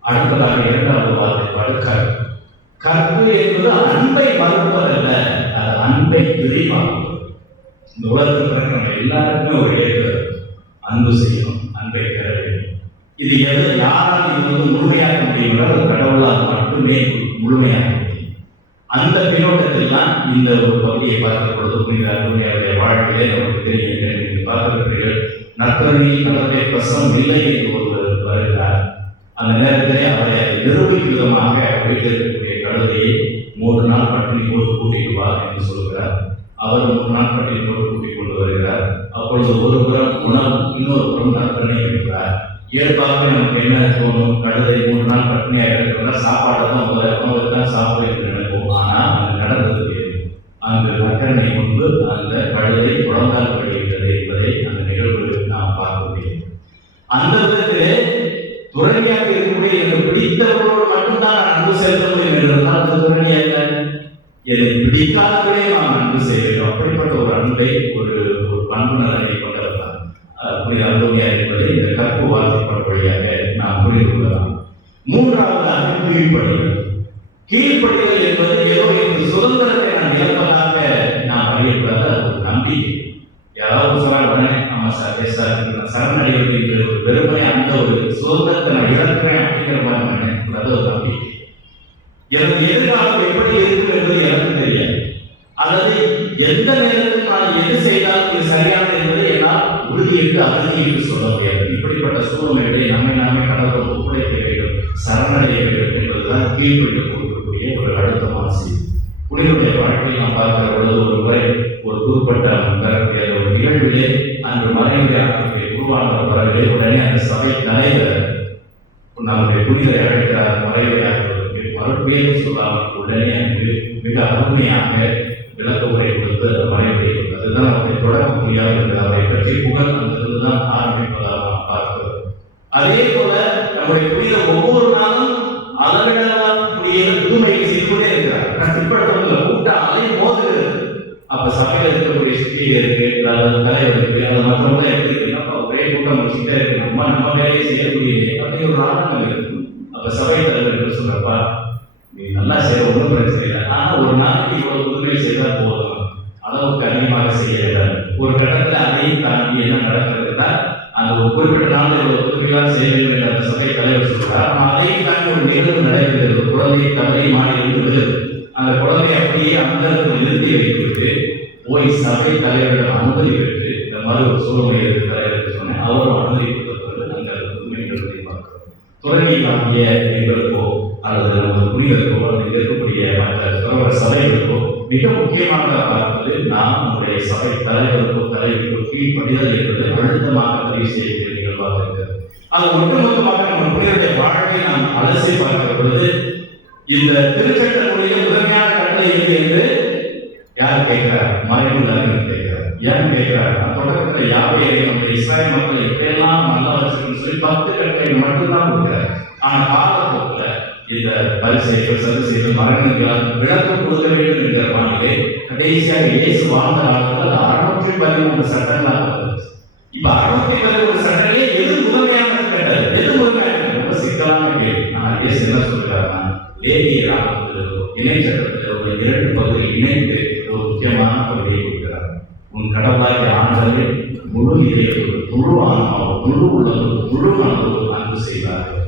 அடுத்ததாக 2வது வார்த்தைப்பாடு கற்பு. கற்பு என்பது அன்பை மறுப்பதல்ல, அது அன்பை விரிவாக்குவது. இந்த உலகத்தில் நம்ம எல்லாருக்குமே ஒரு ஏற்கிறது, அன்பு செய்யணும், அன்பை பெற வேண்டும். இது யாரால் இது முழுமையாக முடியும்? அது கடவுளால் மட்டுமே முழுமையாக முடியும். அந்த பின்னோட்டத்தில் தான் இந்த ஒரு பகுதியை பார்க்கும் பொழுது புனித அருமையுடைய வாழ்க்கையிலே நமக்கு தெரியும். பார்க்கிறீர்கள், நற்கருணை கடவுளை பிரசவம் இல்லை என்று ஒருவர் வருகிறார். அந்த நேரத்திலே அவரை நிரூபிக்கும் விதமாக வீட்டில் இருக்கக்கூடிய கழுதையை 3 நாள் பட்டினி போட்டு கூட்டிட்டு வா என்று சொல்கிறார். அவர் 3 நாள் பட்டினி போட்டு கூட்டிக் கொண்டு வருகிறார். அப்பொழுது ஒரு புறம் உணவு, இன்னொரு புறம் நற்கருணை இருக்கிறார். இயல்பாகவே நமக்கு என்ன தோணும்? கழுதை 3 நாள் பட்டினியாக இருக்கிறதா சாப்பாடு தான் உணவு தான் சாப்பிட என்று நினைப்போம். ஆனால் அது நடந்தது அங்கு நற்கருணை முன்பு அந்த கழுதை குழந்தால் படுகிறது என்பதை அந்த நிகழ்வு நாம் பார்க்கிறோம். அந்த விதத்திலே துறவியாக இருக்கக்கூடிய எனக்கு பிடித்தவர்களோடு மட்டும்தான் நான் அன்பு செலுத்த முடியும் என்றால் அந்த துறவி அல்ல. என்னை பிடிக்காதவர்களே நான் அன்பு செய்ய வேண்டும். அப்படிப்பட்ட ஒரு அன்பை ஒரு பண்பு நலனை கொண்டவர் தான் புனித அந்தோனியார் என்பதை இந்த கற்பு வாசிப்பாடு வழியாக நாம் புரிந்து கொள்ளலாம். மூன்றாவதாக கீழ்ப்படிதல். கீழ்ப்படிதல் என்பது ஏதோ இந்த சுதந்திரத்தை நான் இழப்பதாக நாம் அறியக்கூடாது. அது ஒரு நம்பிக்கை. யாராவது சொன்னால் உடனே நம்ம சரணடைவது ஒரு வெறுமை, அந்த ஒரு சுதந்திரத்தை நான் இழக்கிறேன் அப்படிங்கிற மாதிரி நினைக்கூடாது. ஒரு நம்பிக்கை. எனக்கு எதிர்காலம் எப்படி இருக்கும் என்பது எனக்கு தெரியாது, அல்லது எந்த நேரத்தில் நான் எது செய்தால் இது சரியானது என்பதை என்னால் உறுதியிட்டு அறுதியிட்டு சொல்ல முடியாது. இப்படிப்பட்ட சூழ்நிலைகளை நம்மை நாமே கடவுள் ஒப்படைக்க வேண்டும், சரணடைய வேண்டும் என்பதுதான் கீழ்ப்படிந்து கொடுக்கக்கூடிய ஒரு அழுத்தமான செய்தி. புனிதனுடைய வாழ்க்கையில் நாம் பார்க்கிற பொழுது ஒரு முறை ஒரு குறிப்பிட்ட தரக்கூடிய ஒரு நிகழ்விலே அன்று மறைமுறையாக உருவான பிறகு உடனே அந்த சபை தலைவர் நம்முடைய புனிதரை அழைக்கிறார். மறைமுறையாக்குவதற்கு மறுபடியும் சொல்லாமல் உடனே அங்கு மிக அருமையாக விளக்க உரை கொடுத்து அந்த மறைமுறை அதுதான் அவருடைய தொடக்க முடியாது என்று அவரை பற்றி புகழ் அங்கிருந்துதான் ஆரம்பிப்பதாக நாம் பார்க்கிறோம். அதே போல நம்முடைய புனிதர் ஒவ்வொரு நாளும் அளவிடக்கூடிய புதுமையை செய்து கொண்டே இருக்கிறார். கட்டுப்படுத்தவங்களை கூட்டம் அதை மோதுகிறது. அப்ப சபையில் இருக்கக்கூடிய சுத்திகருக்கு தலைவருக்கு அது மற்றவங்க எப்படி இருக்குன்னா ஒரே கூட்டம் முடிச்சுட்டே இருக்கு, நம்ம வேலையை செய்யக்கூடிய அப்படி ஒரு ஆனந்தம் இருக்கு. அப்ப சபை தலைவர்கள் சொல்றப்பா நீ நல்லா செய்ய ஒன்றும் பிரச்சனை இல்லை, ஆனா ஒரு நாளைக்கு இவ்வளவு புதுமை செய்தால் போதும், அளவுக்கு அதிகமாக செய்ய வேண்டும். ஒரு கட்டத்தில் அதையும் தாண்டி என்ன நடக்கிறதுனா அந்த ஒரு குறிப்பிட்ட நாளில் இவ்வளவு புதுமையாக செய்ய வேண்டும் என்று அந்த சபை தலைவர் சொல்றார். ஆனால் அதையும் தாண்டி ஒரு நிகழ்வு நடைபெறுகிறது. குழந்தை தவறி மாறி இருந்து விழுது. அந்த குழந்தை அப்படியே அந்த நிறுத்தி வைத்துவிட்டு போய் சபை தலைவர்கள் அனுமதி பெற்று இந்த மாதிரி ஒரு சூழ்நிலை தலைவருக்கு சொன்னேன். அவரும் அனுமதி கொடுத்தவர்கள் அந்த உண்மைகளை பார்க்கிறோம். துறவிகளாகிய எங்களுக்கோ அல்லது நமது புனிதருக்கோ அல்லது இருக்கக்கூடிய மற்ற துறவர சபைகளுக்கோ மிக முக்கியமாக பார்ப்பது நாம் நம்முடைய சபை தலைவருக்கோ தலைவருக்கோ கீழ்ப்படிதல் என்பது அழுத்தமாக பதிவு செய்யக்கூடிய நிகழ்வாக இருக்கிறது. அது ஒட்டுமொத்தமாக நம்ம புனிதருடைய வாழ்க்கையை நாம் அலசி பார்க்கிற பொழுது இந்த திருச்சட்ட மொழியில் முதன்மையான கட்டளை இல்லை என்று யார் கேட்கிறார்? மறைமுகர்கள் கேட்கிறார். ஏன் கேட்கிறார்? தொடக்கத்தில் யாவே நம்முடைய இஸ்ராயல் மக்கள் எப்படியெல்லாம் நல்லா வச்சிருக்குன்னு சொல்லி 10 கட்டளை மட்டும்தான் கொடுக்கிறார். ஆனா காலப்போக்கில் இந்த பரிசைகள் சதுசைகள் மரணங்களால் விளக்கம் கொடுக்க வேண்டும் என்ற வானிலை கடைசியாக இயேசு வாழ்ந்த காலத்தில் 613 சட்டங்களாக வந்தது. இப்ப 613 சட்டங்களே எது முதன்மையான கேட்டது? எது முதன்மையான? ரொம்ப சிக்கலான கேள்வி. நான் இயேசு என்ன சொல்கிறார்னா லேவியராக இணை சட்டத்தில் உள்ள 2 பகுதியில் இணைத்து ஒரு முக்கியமான பகுதியை கொடுக்கிறார். உன் கடவுளாகிய ஆண்டவரை முழு இதயத்தோடு முழு ஆன்மாவோடு முழு உள்ளதோடு முழு மனதோடு அன்பு செய்வார்கள்.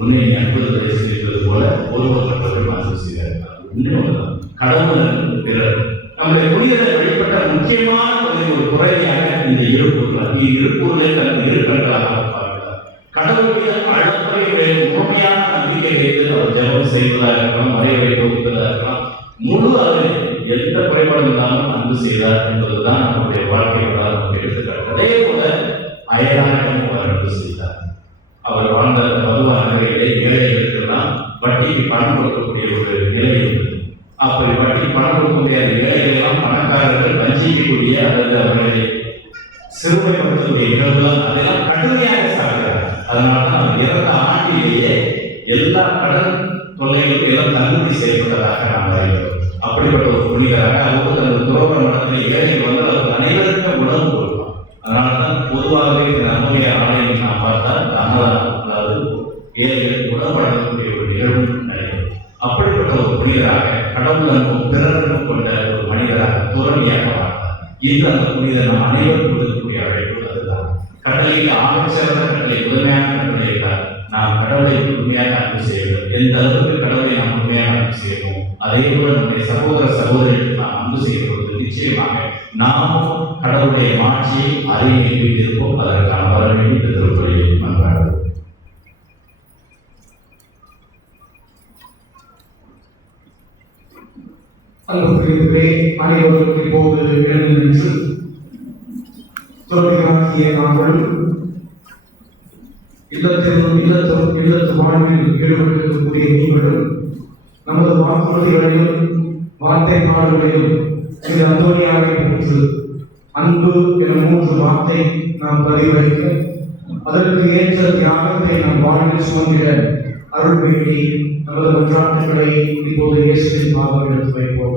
உன்னை நீ அன்புவதை செய்வது போல ஒருவர் மற்றவர்கள் அன்பு செய்வார்கள். உண்மைதான் கடவுள் பிறர் நம்முடைய புனிதரை வழிபட்ட முக்கியமான ஒரு குறையாக இந்த இருப்பூர்கள் இருப்பூர்களை தனது இருக்கங்களாக பார்க்கிறார். கடவுளுடைய அழப்பை முழுமையான நம்பிக்கை வைத்து அவர் ஜெபம் செய்வதாக இருக்கலாம், மறைவை கொடுப்பதாக இருக்கலாம், முழு அளவில் எந்த குறைபாடு இல்லாமல் அன்பு செய்தார் என்பதுதான் நம்முடைய வாழ்க்கையோட எடுத்துக்காட்டு. அதே போல அயலாரிடம் அவர் அன்பு செய்தார். அவர் வாழ்ந்த மதுவான நிலையிலே ஏழைகளுக்கெல்லாம் வட்டிக்கு பணம் கொடுக்கக்கூடிய ஒரு நிலை இருந்தது. அப்படி வட்டி பணம் கொடுக்கக்கூடிய ஏழைகளெல்லாம் பணக்காரர்கள் வஞ்சிக்கக்கூடிய அல்லது அவர்களை சிறுமைப்படுத்தக்கூடிய நிகழ்வுகள் அதெல்லாம் கடுமையாக சாகிறார். அதனால்தான் அவர் இறந்த ஆண்டிலேயே எல்லா கடன் தொல்லைகளுக்கும் எல்லாம் தள்ளுபடி செய்யப்பட்டதாக நாம் அறிகிறோம். அப்படிப்பட்ட ஒரு புனிதராக அவர் தனது துறவர மடத்தில் ஏழைகள் வந்து அவர்கள் அனைவருக்கும் உணவு கொடுப்பார். அதனால்தான் பொதுவாகவே இந்த நம்முடைய ஆலயம் நாம் பார்த்தால் அன்னதானம், அதாவது ஏழைகளுக்கு உணவு வழங்கக்கூடிய ஒரு நிகழ்வு நடைபெறும். அப்படிப்பட்ட ஒரு புனிதராக கடவுள் அன்பும் பிறரும் கொண்ட ஒரு மனிதராக துறவியாக வாழ்ந்தார். இன்று அந்த புனிதர் நாம் அனைவரும் கொடுக்கக்கூடிய அழைப்பு அதுதான். கடவுளுக்கு ஆகச்சிறந்த கட்டளை முதன்மையான கட்டளை என்றால் நாம் கடவுளை உண்மையாக அன்பு செய்வோம். எந்த அளவுக்கு கடவுளை நாம் உண்மையாக அன்பு செய்வோம், அதே போல நம்முடைய சகோதர சகோதரிகளுக்கு நாம் அன்பு செய்வது நிச்சயமாக நாமும் கடவுளுடைய மாட்சியை அறிவை வைத்திருப்போம். அதற்கான வர வேண்டிய திருப்பலியை மன்றாடுவோம். அன்புக்குரியவர்களே, அனைவருக்கும் இப்போது எழுந்து துறவிகளாகிய நாங்கள் இல்லத்து வாழ்வில் ஈடுபட்டிருக்கக்கூடிய நீங்களும் நமது வாக்குறுதிகளையும் வார்த்தை பாடுகளையும் இந்த அந்தோனியாரை போன்று அன்பு என 3 வார்த்தை நாம் பதிவளிக்க அதற்கு ஏற்ற தியாகத்தை நம் வாழ்வில் சுமந்திட அருள் வேண்டி நமது மன்றாட்டுகளை இப்போது இயேசுவின் பாதம் எடுத்து வைப்போம்.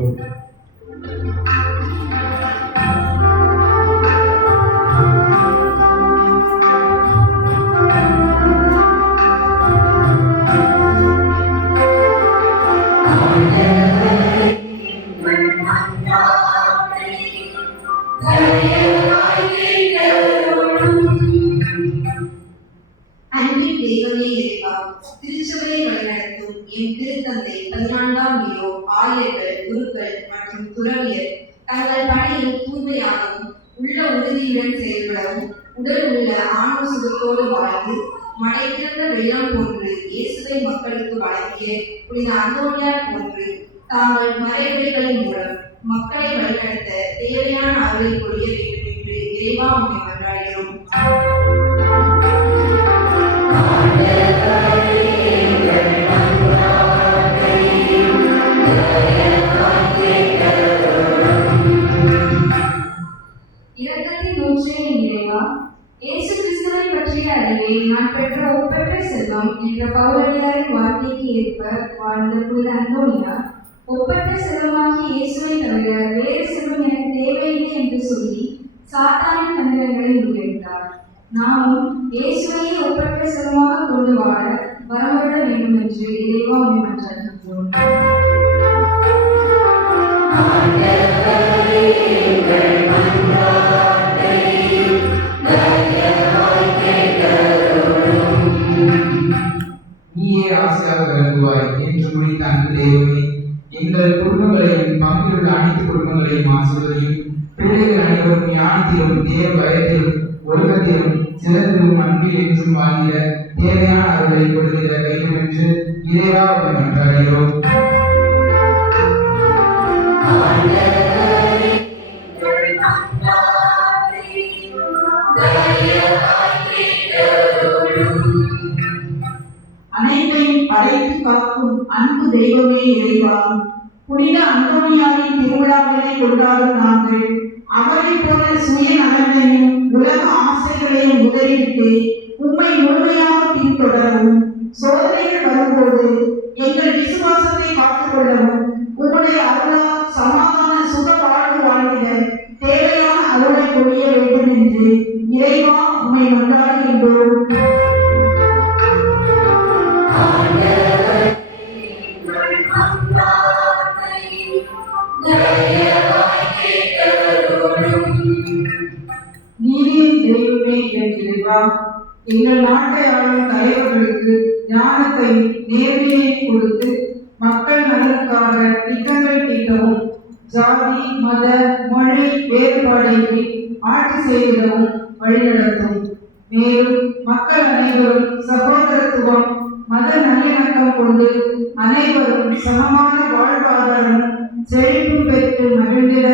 அன்பின் தெய்வமே இறைவா, திருச்சபையை வழிநடத்தும் என் திருத்தந்தை 14ஆம் லியோ, ஆயர்கள், குருக்கள் மற்றும் துறவியர் தங்கள் பணியில் தூய்மையாகவும் உள்ள உறுதியுடன் செயல்படவும் உடல் உள்ள ஆன்ம சுகத்தோடு வாழ்ந்து மழை திறந்த வெள்ளம் போன்று இயேசுவை மக்களுக்கு வழங்கிய புனித அந்தோனியார் போன்று தாங்கள் மறைவுரைகளின் மூலம் மக்களை வழிநடத்த தேவையான அருளை பொழிய வேண்டும் என்று இறைவா உம்மை மன்றாடுகிறோம். இரக்கத்தின் ஊற்றே இறைவா, இயேசு கிறிஸ்துவை பற்றிய அறிவை நான் பெற்ற ஒப்பற்ற செல்வம் என்ற பவுலடியாரின் வார்த்தைக்கு ஏற்ப வாழ்ந்த புனித அந்தோனியார், ஒப்பற்ற செல்வமாகி இயேசுவை தவிர வேறு செல்வம் எனக்கு தேவையில்லை என்று சொல்லி சாத்தானின் தந்திரங்களை முறியடித்தார். நாமும் இயேசுவையே ஒப்பற்ற செல்வமாக கொண்டு வாழ வரமருள வேண்டும் என்று இறைவா உம்மை மன்றாடுகிறோம். நீயே ஆசையாக விளங்குவாய் என்று முடித்த அன்பு தெய்வமே, எங்கள் குடும்பங்களையும் பங்கிலுள்ள அனைத்து குடும்பங்களையும் ஆசிர்வதியும். பிள்ளைகள் அனைவரும் ஞானத்திலும் தேவ பயத்திலும் ஒழுக்கத்திலும் சிறந்திலும் அன்பில் என்றும் வாழ்ந்திட தேவையான அருளை கொடுத்திட வேண்டும் என்று இறைவா உம்மை மன்றாடுகிறோம். அனைத்தையும் படைத்து காக்கும் அன்பு தெய்வமே இறைவா, புனித அந்தோனியாரின் திருவிழாவினை கொண்டாடும் நாங்கள் அவரை போல சுய நலனையும் உலக ஆசைகளையும் உதறிவிட்டு உம்மை முழுமையாக பின்தொடரவும், சோதனைகள் வரும்போது எங்கள் விசுவாசத்தை காத்துக்கொள்ளவும், உம்முடைய அருளால் சமாதான சுக வாழ்வு வாழ்ந்திட தேவையான அருளை பொழிய வேண்டும் என்று இறைவா உம்மை மன்றாடுகின்றோம். நீதியின் தெய்வமே என் இறைவா, எங்கள் நாட்டை ஆளும் தலைவர்களுக்கு ஞானத்தை நேர்மையை கொடுத்து மக்கள் நலனுக்காக திட்டங்கள் தீட்டவும், ஜாதி மத மொழி வேறுபாடின்றி ஆட்சி செய்திடவும் வழிநடத்தும். மேலும் மக்கள் அனைவரும் சகோதரத்துவம் மத நல்லிணக்கம் கொண்டு அனைவரும் சமமான வாழ்வாதாரம் செழிப்பு பெற்று மகிழ்ந்திட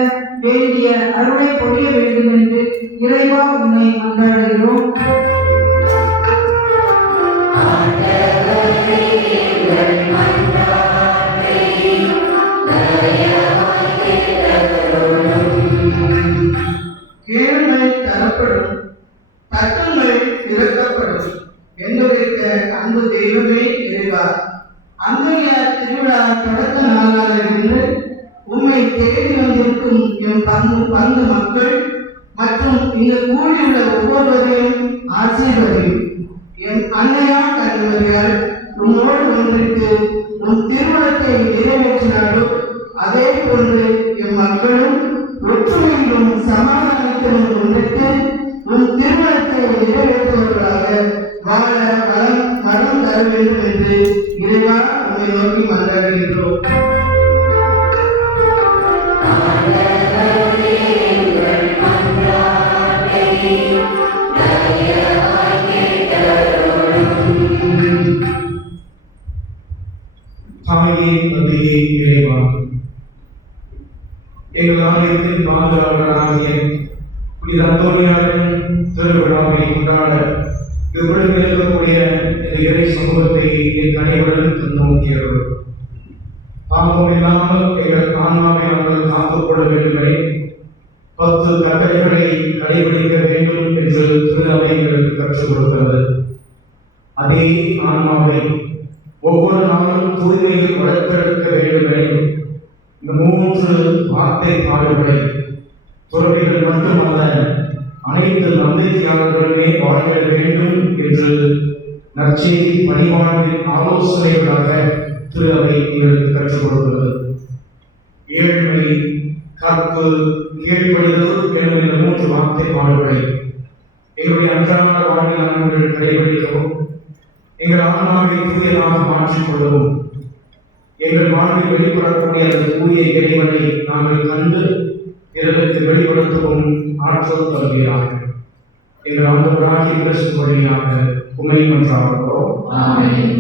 வேண்டிய அருளை பொழிய வேண்டும் என்று இறைவா உன்னை மன்றாடுகிறோம். கேளுங்கள் தரப்படும், தட்டுங்கள் திறக்கப்படும் என்றுரைத்த அன்பு தெய்வமே இறைவா, அந்தோனியார் திருவிழா தொடக்க நாளாக இன்று உம்மை தேடி வந்திருக்கும் எம் பங்கு மக்கள் மற்றும் இங்கு கூடியுள்ள ஒவ்வொருவரையும் ஆசீர்வதியும். என் அன்னையா கண்மறியால் உம்மோடு ஒன்றிற்கு உன் திருமணத்தை நிறைவேற்றினாலோ அதே போன்று எம் மக்களும் ஒற்றுமையிலும் சமாதானத்திலும் ஒன்றிற்கு உன் திருமணத்தை நிறைவேற்றுவர்களாக வாழ வளம் தர வேண்டும் என்று இறைவா உம்மை நோக்கி மன்றாடுகின்றோம். தாயே தந்தையே இறைவா, எங்கள் ஆலயத்தின் பாதுகாவலராகிய புனித அந்தோனியாரின் திருவிழாவை கொண்டாட இப்பொழுது இருக்கக்கூடிய இந்த இறை சமூகத்தை என் கனிவுடன் நோக்கியவர். பாவம் இல்லாமல் எங்கள் ஆன்மாவை நாங்கள் காத்துக்கொள்ள வேண்டுமே 10 கட்டளைகளை கடைபிடிக்க வேண்டும் என்று திரு அவை எங்களுக்கு கற்றுக் கொடுக்கிறது. அதே ஆன்மாவை ஒவ்வொரு நாளும் தூய்மையில் வளர்த்தெடுக்க வேண்டுமெனில் இந்த 3 வார்த்தை பாடுகளை துறவிகள் மட்டுமல்ல அனைத்து நம்பிக்கையாளர்களுமே வாழ்ந்திட வேண்டும் என்று நற்செய்தி பணிவாழ்வின் ஆலோசனைகளாக திரு அவை எங்களுக்கு கற்றுக் கொடுக்கிறது. ஏழ்மை, கற்பு, கீழ்ப்படிதல் எனும் இந்த 3 வார்த்தை பாடுகளை எங்களுடைய அன்றாட வாழ்வில் நாங்கள் கடைபிடிக்கவும், எங்கள் ஆன்மாவை தூயதாக மாற்றிக்கொள்ளவும், எங்கள் வாழ்வில் வெளிப்படக்கூடிய அந்த தூய இறைவனை நாங்கள் கண்டு இதற்கு வெளிப்படுத்தவும் ஆற்றல் தருகிறார்கள். எங்கள் ஆண்டவராகிய கிறிஸ்து வழியாக உம்மை மன்றாடுகிறோம். ஆமென்.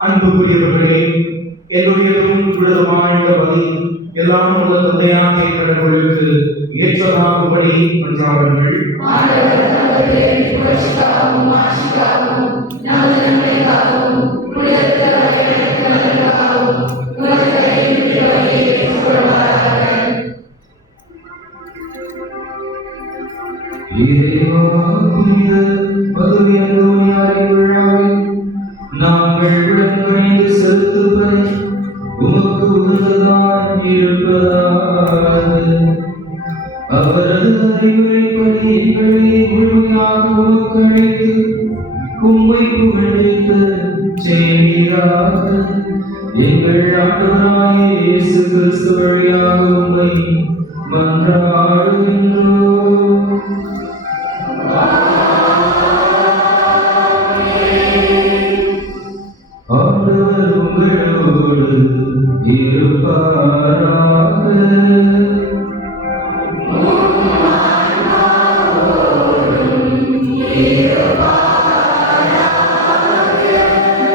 அன்புக்குரியவர்களே, என்னுடையதும் விடுதமான பலி எல்லாம் உள்ள தந்தையாக கடவுளுக்கு ஏற்றதாகும்படி மன்றாடுங்கள். நாங்கள் உடன்படிந்து செலுத்துவதை உமக்கு உகந்ததாக இருப்பதாக அவரது அறிவுரைப்படி எங்களை முழுமையாக உமக்கு அழைத்து உம்மை புகழ்ந்து செய்வீராக. எங்கள் ஆண்டவராகிய இயேசு கிறிஸ்து வழியாக உம்மை மன்றாடுகின்றோம். ஆண்டவர் உங்களோடு இருப்பாராக.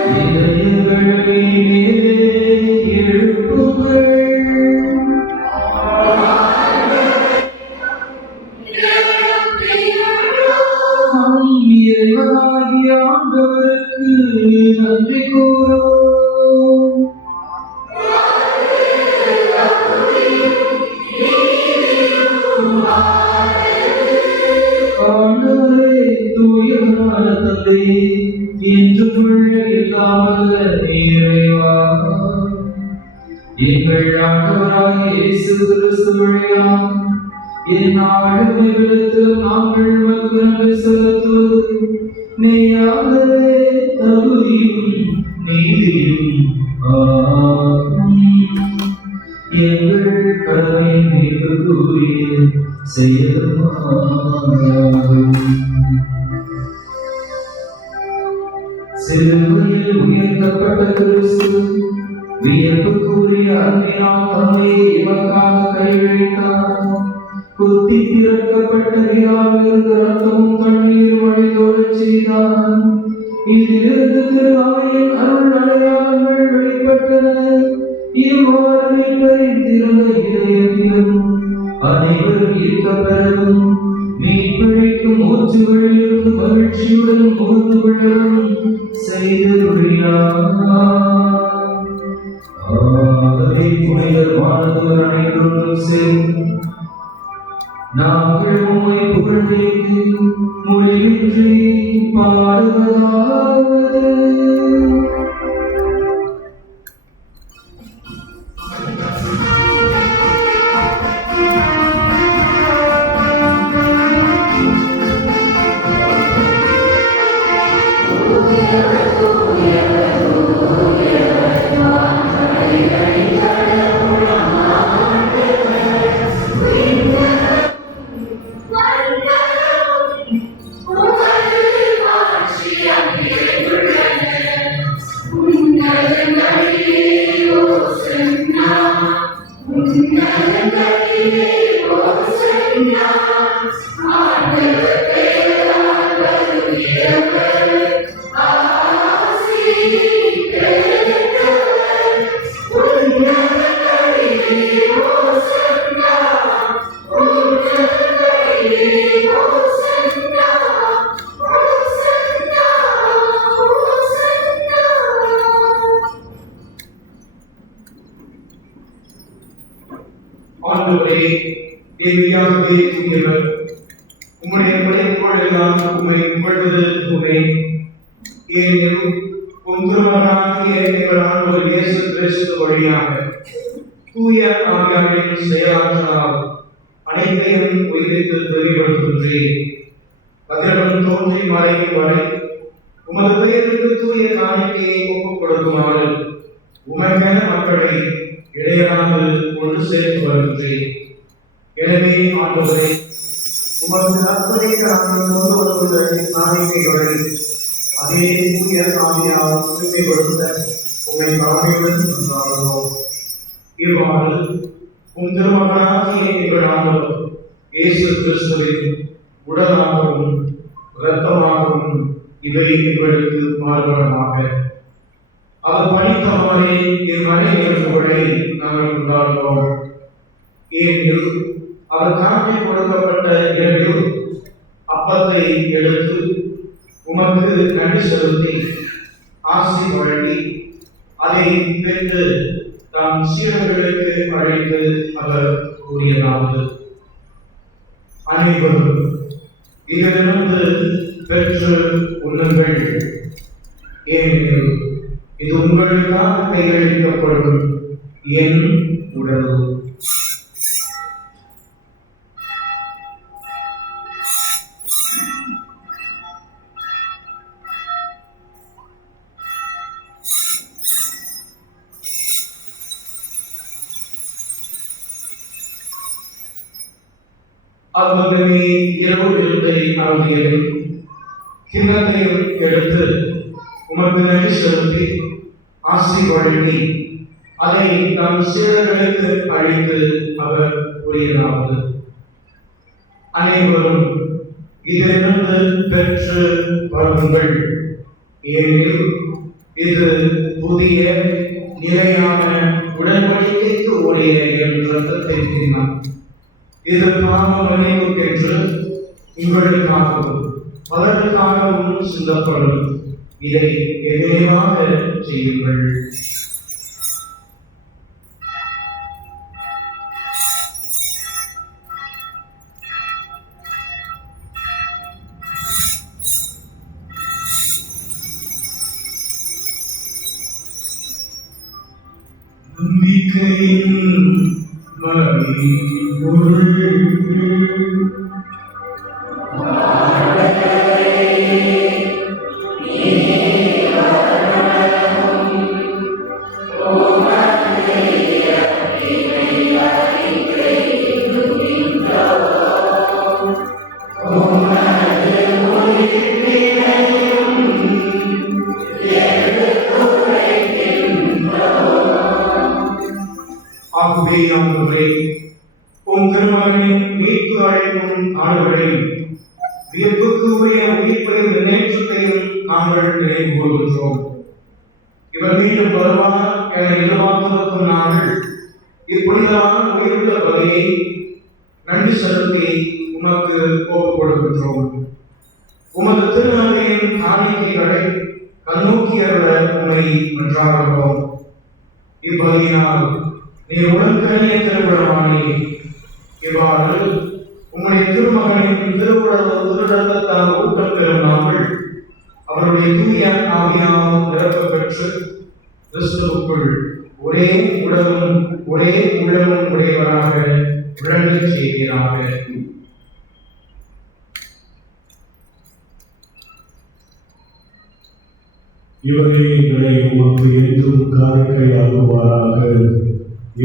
இதயங்களை மேலே எழுப்புங்கள். எழுப்பி இறைவனாகிய ஆண்டவருக்கு நன்றி கூறுவோம். ஆண்டவரே, தூயவரான தந்தையே, என்றும் உள்ள இல்லாமல் இறைவா, எங்கள் ஆண்டவராகிய இயேசு கிறிஸ்து வழியாக எந்நாளும் எவ்விடத்திலும் நாங்கள் உமக்கு நன்றி செலுத்துவது மெய்யாகவே தகுதியும் நீதியும் ஆகும். எங்கள் கடமை மீட்பு கூறிய செயலுமாகும். சிலுவையில் உயர்த்தப்பட்ட கிறிஸ்து வியப்புக்குரிய அன்பினால் தம்மை எமக்காக கையளித்தார். குத்தி திறக்கப்பட்ட விழாவிலிருந்து ரத்தமும் தண்ணீர் வழிதோடச் செய்தார். இதிலிருந்து திரு அவையின் அருள் அடையாளங்கள் வெளிப்பட்டன. இவ்வாறு மீட்பரின் திறந்த இதயத்திலும் அனைவரும் ஈர்க்கப்பெறவும் மீட்பளிக்கும் மூச்சுகளிலிருந்து மகிழ்ச்சியுடன் முகந்து விழவும் செய்துள்ளார். ஆகவே புனிதர் வானதோர் அனைவரும் சேர்ந்து நாங்கள் உம்மை புகழ்ந்து மொழியின்றி பாடுவதாவது. ஆண்டவரே, எவ்வியாகவே தூயவர், உம்முடைய படைப்புகளெல்லாம் உம்மை புகழ்வதற்குமே. ஏனெனில் உம் திருமகனாகிய எங்கள் ஆண்டவர் இயேசு கிறிஸ்து வழியாக தூய ஆவியாரின் செயலாற்றலால் அனைத்தையும் உயிரித்து தெளிவுபடுத்துகின்றேன். அதிரவன் தோன்றி மறையும் வரை உமது பெயருக்கு தூய காணிக்கையை ஒப்புக் கொடுக்குமாறு உமக்கென மக்களை இடையராமல் ஒன்று சேர்த்து வருகின்றேன். எனவே ஆண்டவரே, உமது அர்ப்பணிக்க நாங்கள் கொண்டு வந்துள்ள காணிக்கைகளை அதே தூய ஆவியால் தூய்மைப்படுத்த உம்மை தாழ்மையுடன் கொண்டாடுகிறோம். இவ்வாறு உம் திருமகனாகிய எங்கள் ஆண்டவர் இயேசு கிறிஸ்துவின் உடலாகவும் இரத்தமாகவும் இவை எங்களுக்கு மாறுபடமாக. அவர் பணித்தவரை இம்மறை நிகழ்வுகளை நாங்கள் கொண்டாடுகிறோம். ஏனெனில் அவர் காட்டி கொடுக்கப்பட்ட இரவில் அப்பத்தை எடுத்து உமக்கு நன்றி செலுத்தி ஆசி வழங்கி அதை பெற்று தாம் சீடர்களுக்கு அழைத்து அவர் கூறியதாவது: அனைவரும் இதிலிருந்து பெற்று உண்ணுங்கள், ஏனெனில் இது உங்களுக்காக கையளிக்கப்படும் என் உடல். அவ்வளவே இரவு விருந்தை அருந்தியது. கிண்ணத்தையும் எடுத்து உமக்கு நன்றி செலுத்தி ஆசி வழங்கி அதை தம் சீடர்களுக்கு அழைத்து அவர் கூறியதாவது: அனைவரும் இதிலிருந்து பெற்று பருகுங்கள், ஏனெனில் இது புதிய நிலையான உடன்படிக்கைக்கு உரிய என் இரத்தத்தை தினம். இது பாவ மன்னிப்புக்கென்று உங்களுக்காகவும் பலருக்காகவும் சிந்தப்படும். இதை எதேவாக செய்யுங்கள். நம்பிக்கையின் மணிப்பொருள் ஆகவே ஆண்டவரே, உம் திருமகனின் மீட்பு அழைக்கும் நாடுகளில் வியப்புக்கு உரிய உயிர்ப்பையும் முன்னேற்றத்தையும் நாங்கள் நினைவு கூறுகின்றோம். இவர் மீண்டும் வருவார் என எதிர்பார்த்திருக்கும் நாங்கள் இப்புனிதமான உயிருள்ள பலியை நன்றி செலுத்தி உமக்கு ஒப்புக் கொடுக்கின்றோம். உமது திருநங்கையின் காணிக்கைகளை கண்ணோக்கி அருள உம்மை மன்றாடுகிறோம். இப்பலியினால் நீர் உடன்கணிய திருவிழமானே, இவ்வாறு உம்முடைய திருமகனின் திருவிழத்தால் ஊக்கம் பெறும் நாங்கள் அவருடைய தூய ஆவியால் நிரப்ப பெற்று கிறிஸ்துவுக்குள் ஒரே உடலும் ஒரே உள்ளமும் உடையவராக விளங்கச் செய்கிறாக. இவரே எங்களை உமக்கு என்றும் காணிக்கையாகுவாராக.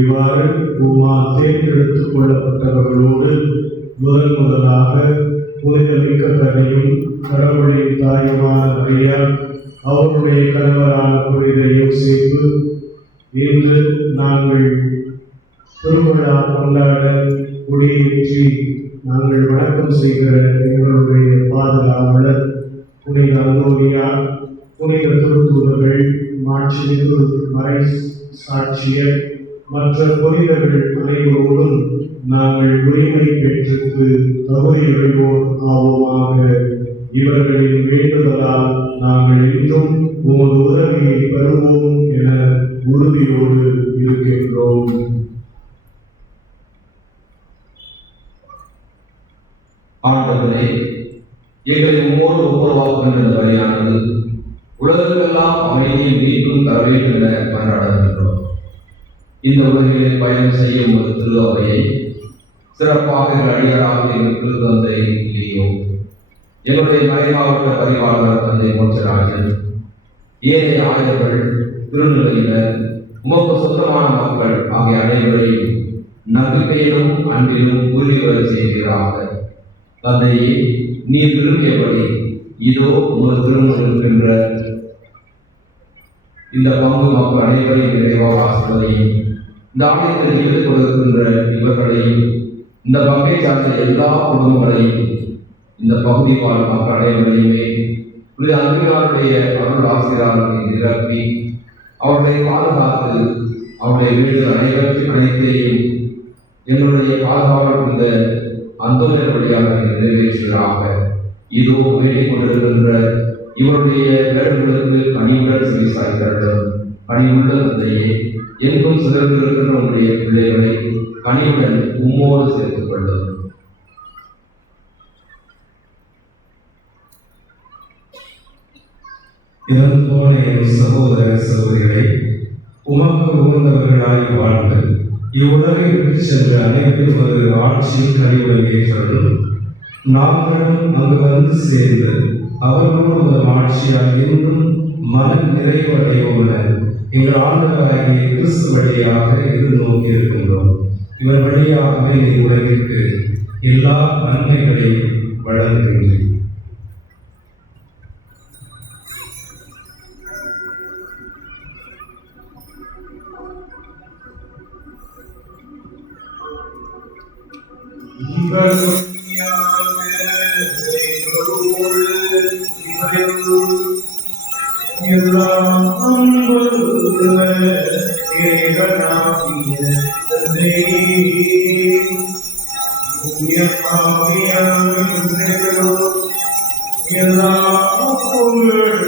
இவ்வாறு உமா தேர்ந்தெடுத்துக் கொள்ளப்பட்டவர்களோடு முதலாக புனிதமிக்க கதையும் கடவுளின் தாயுமான மரியா, அவருடைய கணவரான புனித யோசேப்பு, இன்று நாங்கள் திருவிழா கொண்டாட குடியேற்றி நாங்கள் வணக்கம் செய்கிற எங்களுடைய பாதுகாவலர் புனித அந்தோனியா, புனித திருத்தூதர்கள், மாட்சிமிகு மறை சாட்சியர் மற்ற புனிதர்கள் அனைவரோடும் நாங்கள் உரிமை பெற்றுக்கு தகுதியுடையோர் ஆவோமாக. இவர்களின் வேண்டுதலால் நாங்கள் இன்றும் உமது உதவியை பெறுவோம் என உறுதியோடு இருக்கின்றோம். ஆண்டவரே, எங்களை உம்மோடு ஒப்புரவாக்குகின்ற வழியானது உலகத்துக்கெல்லாம் அமைதியும் மீட்பும் தர வேண்டும் என மன்றாடுகின்றோம். இந்த உலகில் பயணம் செய்ய உமது திரு அவையை சிறப்பாக அடியாராக எங்கள் திருத்தந்தை லியோ, என்னுடைய மறைமாவட்ட பதிவாளர் தந்தை மோட்சராஜன், ஏனைய ஆயர்கள், திருநிலையினர், உமக்கு சொந்தமான மக்கள் ஆகிய அனைவரையும் நம்பிக்கையிலும் அன்பிலும் உறுதிவர செய்கிறாக. தந்தையே, நீ விரும்பியபடி இதோ உமது திருமணம் இருக்கின்ற இந்த பங்கு மக்கள் அனைவரையும் நிறைவாக ஆசிர்வதையும், இந்த ஆலயத்தில் ஈடுபட்டு கொடுக்கின்ற இவர்களையும், இந்த பங்கை சார்ந்த எல்லா குடும்பங்களையும், இந்த பகுதி வாழ் மக்கள் அனைவரையுமே புனித அன்பினாருடைய அருள் ஆசிரியர்களை நிரப்பி அவர்களை பாதுகாத்து அவருடைய வீடு அனைத்தையும் என்னுடைய பாதுகாவல் இந்த அந்தோனியர் வழியாக நிறைவேற்றுகிறாக. இதோ வேண்டிக் கொண்டிருக்கின்ற இவருடைய வேண்டுகளுக்கு பணியுடன் செவிசாய்கிறார்கள். பணியுள்ள தந்தையே, எங்கும் சிறந்திருக்கின்ற உங்களுடைய பிள்ளைகளை பணியுடன் உம்மோடு சேர்த்துக் கொள்ளும். இறந்தோன என் சகோதர சகோதரிகளை, உமக்கு உகந்தவர்களாய் வாழ்ந்து இவ்வுலகை விட்டு சென்ற அனைவரும் ஒரு ஆட்சியின் கனிவுடன் ஏற்றலும் நாங்களும் அங்கு வந்து சேர்ந்து அவர்களோடு ஒரு ஆட்சியால் இன்னும் மன நிறைவு அடைவோம் என எங்கள் ஆண்டவராகிய கிறிஸ்து வழியாக எதிர்நோக்கி இருக்கின்றோம். இவர் வழியாகவே நீ உலகிற்கு எல்லா நன்மைகளையும் வழங்குகின்றேன். எல்லா புகழும்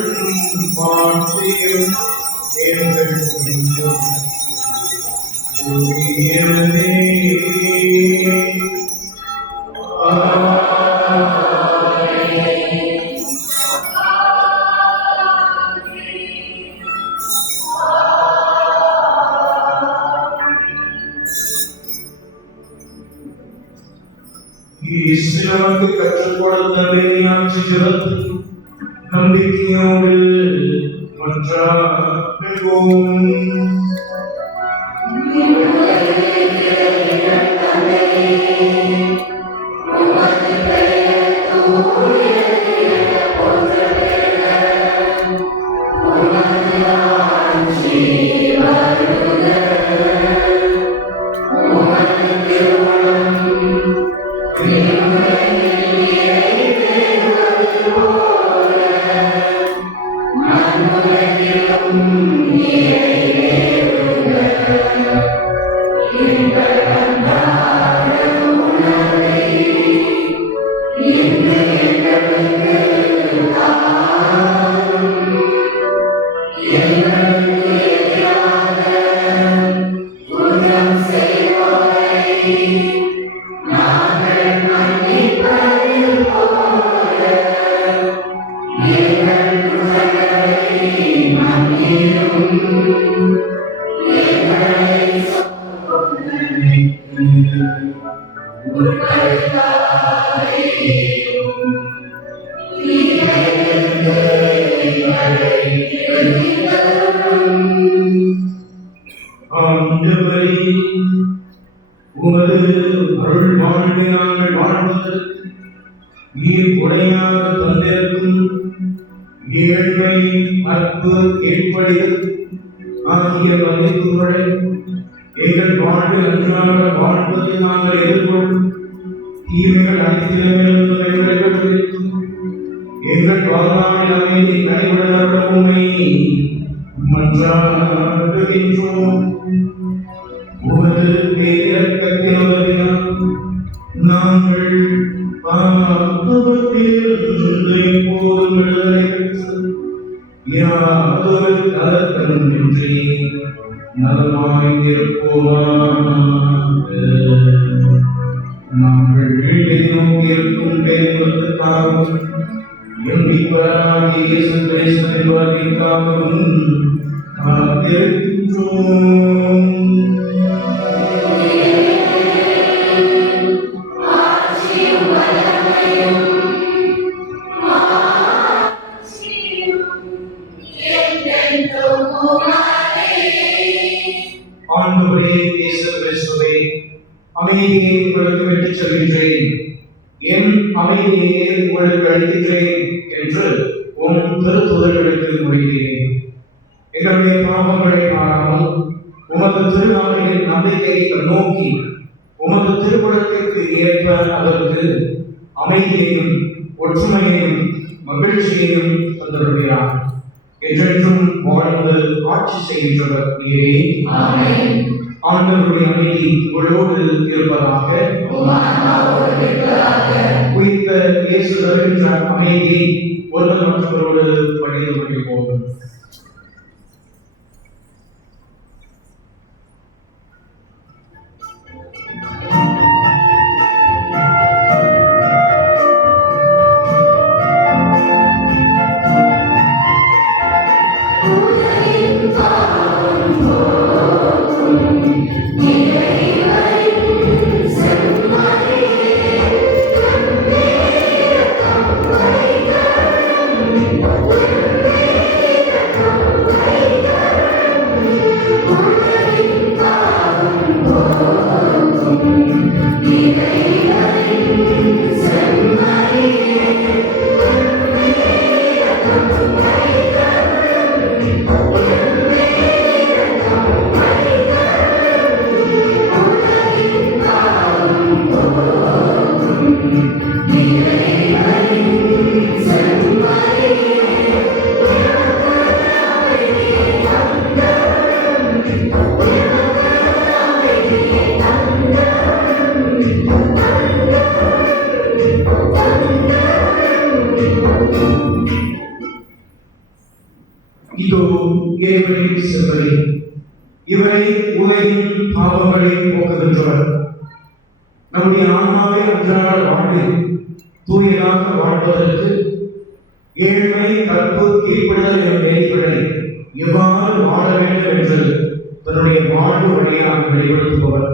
மாற்றியும் எங்கள் உயிரே. நமக்கு கற்றுக் கொடுத்த வேலையாட்சி ஜெபத்தில் நம்பிக்கையோடு மன்றாடுவோம். ஆண்டவரே, உமது அருள் வாழ்வை நாங்கள் வாழ்வதற்கு நீர் கொடையாக தந்திருக்கும் ஏழ்மை, அற்பு, கீழ்ப்படிதல் ஆகிய மதிப்புகளை எங்கள் வாழ்வில் அன்றாட வாழ்வதை நாங்கள் எதிர்கொள்ளும் தீமைகள் அனைத்திலுமிருந்து எங்களை விடுவிக்கும். எங்கள் வாழ்நாளில் அமைதி கைவிடப்படவுமை மன்றாடுகின்றோம். உமது பேரக்கத்தின் உதவியால் நாங்கள் பாவத்திலிருந்து எப்போதும் விடுதலை பெற்று யாதொரு கலக்கமின்றி நலமாயிருப்போமாக. நாங்கள் வீட்டை நோக்கி இருக்கும் பேருக்காகவும் எம்பிப்பராகிய இயேசு கிறிஸ்துவின் வருகைக்காகவும் காத்திருக்கின்றோம். ஆண்டவரே இயேசு கிறிஸ்துவே, அமைதியை உங்களுக்கு விட்டுச் செல்கின்றேன், என் அமைதியை உங்களுக்கு அளிக்கின்றேன் என்று உம் திருத்துதர்களுக்கு மொழிகிறேன். எங்களுடைய பாவங்களை பாராமல் உமது திருநாளின் நம்பிக்கையை நோக்கி உமது திருப்படத்திற்கு ஏற்ப அதற்கு அமைதியையும் ஒற்றுமையையும் மகிழ்ச்சியையும் தந்திருக்கிறார். என்றென்றும் வாழ்ந்து ஆட்சி செய்கின்றவர் நீரே. ஆண்டவருடைய அமைதி உங்களோடு இருப்பதாக. உயிர்த்த இயேசு தருகின்ற அமைதி ஒருவர் மற்றவரோடு பகிர்ந்து கொள்வோம். Amen. இதோ இறைவனின் செல்வரை, இவரை உலகின் பாவங்களை போக்குகின்றவர். நம்முடைய ஆன்மாவை அன்றாட வாழ்வில் தூயதாக வாழ்வதற்கு ஏழ்மை, கற்பு, கீழ்ப்படுதல் எனும் நெறிகளை எவ்வாறு வாழ வேண்டும் என்று தன்னுடைய வாழ்வு வழியாக வெளிப்படுத்துபவர்.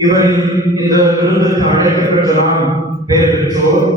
இவரின் இந்த விருதுக்கு அழைக்கப்பட்ட நாம் பெயர் பெற்றோர்.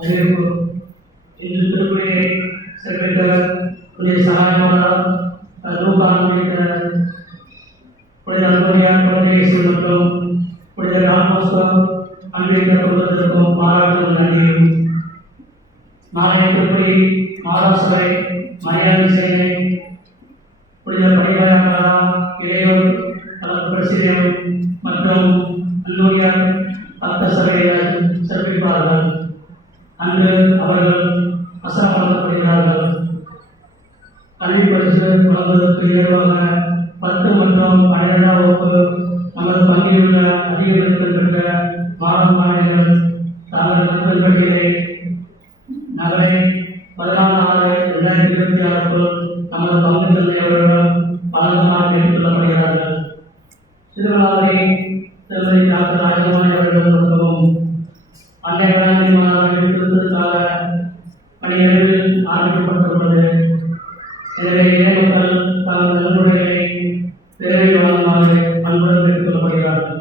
அறிவிப்பு இன்று திருப்பதியை சிறப்பித்தவர் புதிய சகாயமானார் லூகான் உள்ளிட்ட புனித அந்தோனியார் குழந்தையேசு மற்றும் புனித ராமோஸ்கோ அன்பித்த குடும்பத்திற்கும் பாராட்டுதல் நன்றியும் நாளைய திருப்பதி மாதாசபை மரியாதை சேவை புனித பரிவாரங்களா இளையோர் கலப்பு பிரசிடம் மற்றும் அந்தோனியார் பக்த சபையினர் சிறப்பிப்பார்கள். அன்று அவர்கள் அசரம் வழங்கப்படுகிறார்கள். கல்வி பரிசு வழங்குவதற்கு ஏதுவாக 10 மற்றும் 12ஆம் வகுப்பு நமது பள்ளியில் உள்ள அதிக மதிப்பெண் பெற்ற மாணவ மாணவிகள் தங்கள் மதிப்பெண் பட்டியலை நகரை 14/6/2026 நமது பங்கு தந்தையவர்களிடம் வழங்குமாறு கேட்டுக் கொள்ளப்படுகிறார்கள். திருவிழாவை திருமதி டாக்டர் ராஜகுமாரி அவர்கள் கொடுக்கவும் அன்னை வேளாண்மை மாணவர்களின் திருத்தலுக்காக பணியளவில் ஆரம்பிக்கப்பட்டுள்ளது. எனவே இளைஞர்கள் தங்கள் நல்முறைகளை விரைவில் வழங்குமாறு அன்புடன் கேட்டுக் கொள்ளப்படுகிறார்கள்.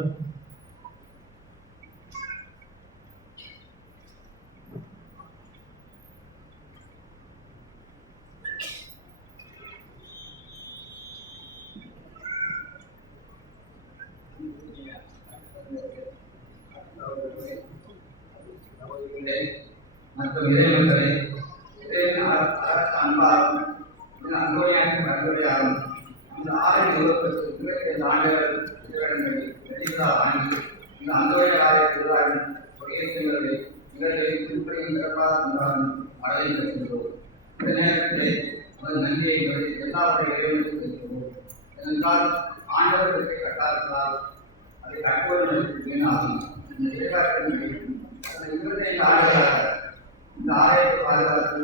மற்றும் இறைமக்களை அன்பாலும் அன்போடையாகும் அன்போடையாகும் இந்த 6 ஆண்டுகள் வாங்கி இந்த அந்தோடைய ஆலய திருவிழாவின் நிகழ்ச்சிகளை திருப்பதியின் சிறப்பாக கொண்டாடும் அழகை பெறுகின்றோம். இந்த நேரத்திலே நமது நன்றியை எல்லாருடைய இறைவனுக்கு செலுத்துவோம். ஏனென்றால் ஆண்டவர்களுக்கு கட்டாளர்களால் அதை கற்போடு வீணாகும். இந்த இறைவாக்கின் 25 ஆண்டுகளாக இந்த ஆலயத்தை பாதுகாத்து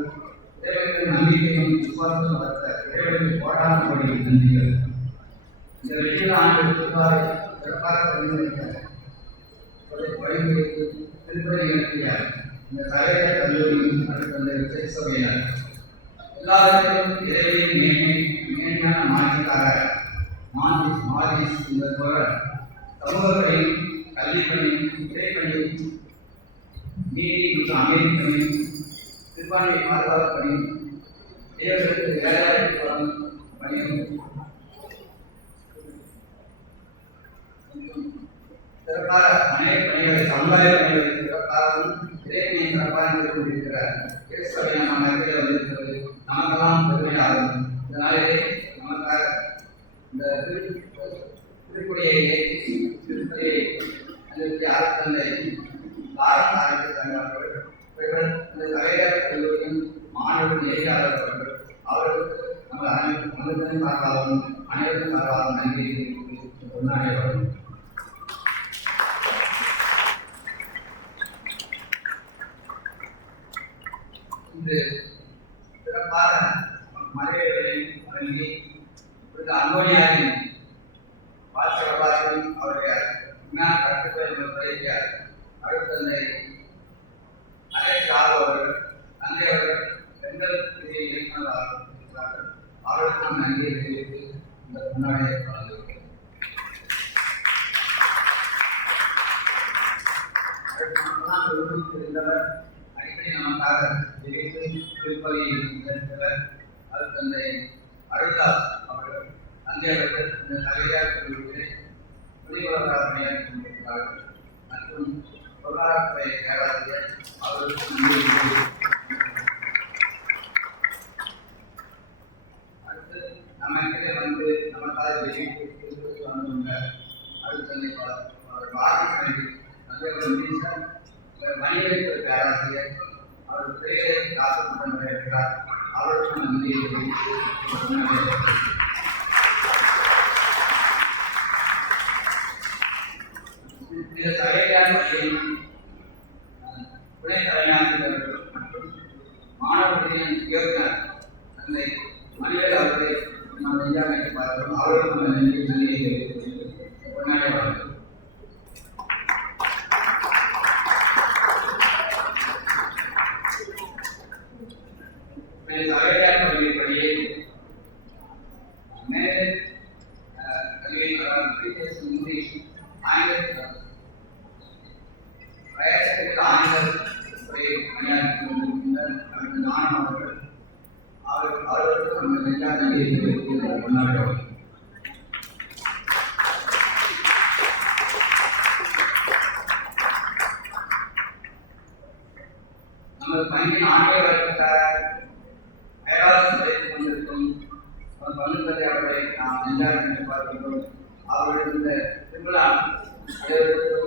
இறைவனுக்கு நம்பிக்கையும் விசுவாசம் வளர்த்த இறைவனுக்கு போராடும் படி நன்றிகள். இந்த வெற்றியில் ஆண்டு திருவாரை சிறப்பாக வழிமுறைக்கு திருப்பதி நடத்திய இந்த சகோதர கல்லூரியும் அடுத்த திருச்சபையினர் எல்லாவற்றிலும் இறைவனின் மேன்மையான மாற்றிக்காக மார்டிஸ் இந்த சமூக பணியும் கல்வி பணியும் இறைப்பணியும் நீதி மற்றும் அமைதி பணியும் சிறுபான்மை பாதுகாப்பு பணியும் தேவர்களுக்கு வேலைவாய்ப்பு பணியும் சிறப்பாக அநேக பணிகளை சமுதாய பணிகளை சிறப்பாகவும் இறைப்பணியை சிறப்பாக கொண்டிருக்கிற திருச்சபை நம்ம இடத்துல வந்திருக்கிறது நமக்கெல்லாம் பெருமையாகும். இதனாலே நமக்காக இந்த திருக்குடியை திருப்பதியை அரசந்தை பாரத் ஆராய்ச்சி சங்கங்கள் இந்த தலைவர் கல்லூரியின் மாணவர்கள் நெறியாளர்கள் அவர்களுக்கு நம்ம அனைவரும் சார்பாகவும் அனைவரும் சார்பாகவும் நன்றி கொண்டாடுகிறோம். இன்று சிறப்பாக மலைகளை வழங்கி அன்போனியாரின் வாசகவாசன் அவருடைய விஞ்ஞான கட்டுப்பாடு அடுத்தந்தை அனைத்து ஆர்வலர்கள் தந்தையவர்கள் பெண்கள் பிரிவை இயக்குநராக இருக்கிறார்கள். அவர்களுக்கும் நன்றியை தெரிவித்து இந்த முன்னாடியை வழங்குகிறேன். இருந்தவர் அடிக்கடி நமக்காக தெரிவித்து திருப்பதியை நிகழ்த்தவர் அடுத்தந்தை அருள்தாஸ் அவர்கள் தந்தையவர்கள் இந்த தலைவர் கல்லூரியை துணிவராக பணியாற்றி கொண்டிருக்கிறார்கள். மற்றும் பொருளாதாரத்துறை பேராசிரியர் அவர்களுக்கு அடுத்து நம்ம வந்து நமக்காக வெளியிட்டு வந்துள்ள அடுத்தந்தை வணிகத்துறை பேராசிரியர் அவர் பெயரை காசப்பட்டு இருக்கிறார். அவருக்கும் நன்றியை துணை தலைமையாசிரியர்கள் மற்றும் மாணவர்களின் இயக்குனர் தந்தை மணிவேல் அவர்களை நாம் நெஞ்சாமைப்பார்கள். அவர்களுக்கும் நன்றியை கொண்டாடுவார்கள். தலைமையார் பள்ளிப்படியை மேனேஜ் கல்வி இங்கிலீஷ் ஆங்கில ஆங்கில பணியாற்றி கொண்டாடுகிறோம். நமது பங்கின் ஆண்டியவர்கிட்ட அயலாளர் வைத்துக் கொண்டிருக்கும் பங்குதலை அவர்களை நாம் நெஞ்சாக பார்க்கின்றோம். அவருடைய இந்த திருவிழா அனைவருக்கு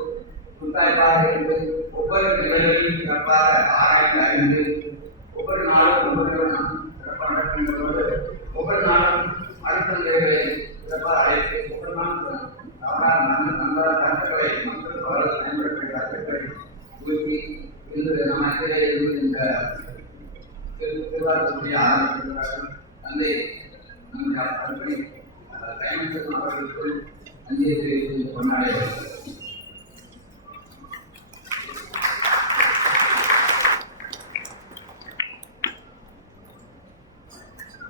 முத்தாய்ப்பாக இருந்து ஒவ்வொரு நிலையிலும் சிறப்பாக ஆராய்ந்து அறிந்து ஒவ்வொரு நாளும் ஒவ்வொரு சிறப்பாக நடக்கின்றதோடு ஒவ்வொரு நாளும் அடுத்த நிலைகளை சிறப்பாக அழைத்து ஒவ்வொரு நாளும் நல்ல கருத்துக்களை மக்களுக்கு அவர்கள் பயன்படுத்திய கருத்துக்களை ஊற்றி இன்று நம் அனைத்திலே இருந்து இந்த திருவாரூரை ஆரம்பித்திருக்கிறார்கள். தந்தை நம்முடைய அப்படி பயணம் அவர்களுக்கு நன்றியை தெரிவித்து கொண்டாடுகிறார்கள்.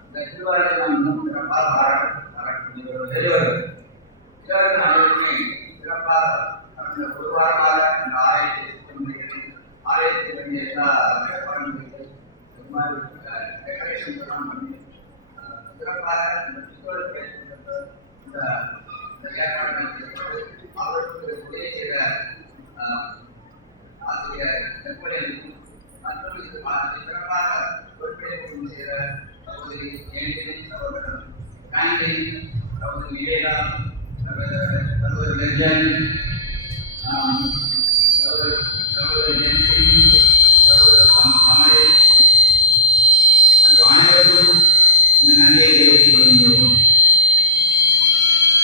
இந்த திருவாரூரை நாம் இன்னும் சிறப்பாக பாராட்டுகிறோம். அனைவருமே சிறப்பாக கடந்த ஒரு வாரமாக இந்த ஆலயத்தில் வேண்டிய எல்லா ஏற்பாடுகள் டெக்கரேஷன் எல்லாம் பண்ணி சிறப்பாக இந்த கிறிஸ்தவருக்கு இந்த ஏற்பாடுகள் செய்வது அவர்களுக்கு உதவி செய்த ஆசிரியர் நெப்போலியனுக்கும் மற்றும் சிறப்பாக பொறுப்பேற்கும் செய்த சகோதரி ஏஞ்சலின் சகோதரர் பிராங்க்லின் சகோதரி விவேகா சகோதரி லெஜன் சகோதரி ஜென்சி சகோதரர் அமரே மற்றும் அனைவருக்கும் இந்த நன்றியை தெரிவித்துக் கொள்கின்றோம்.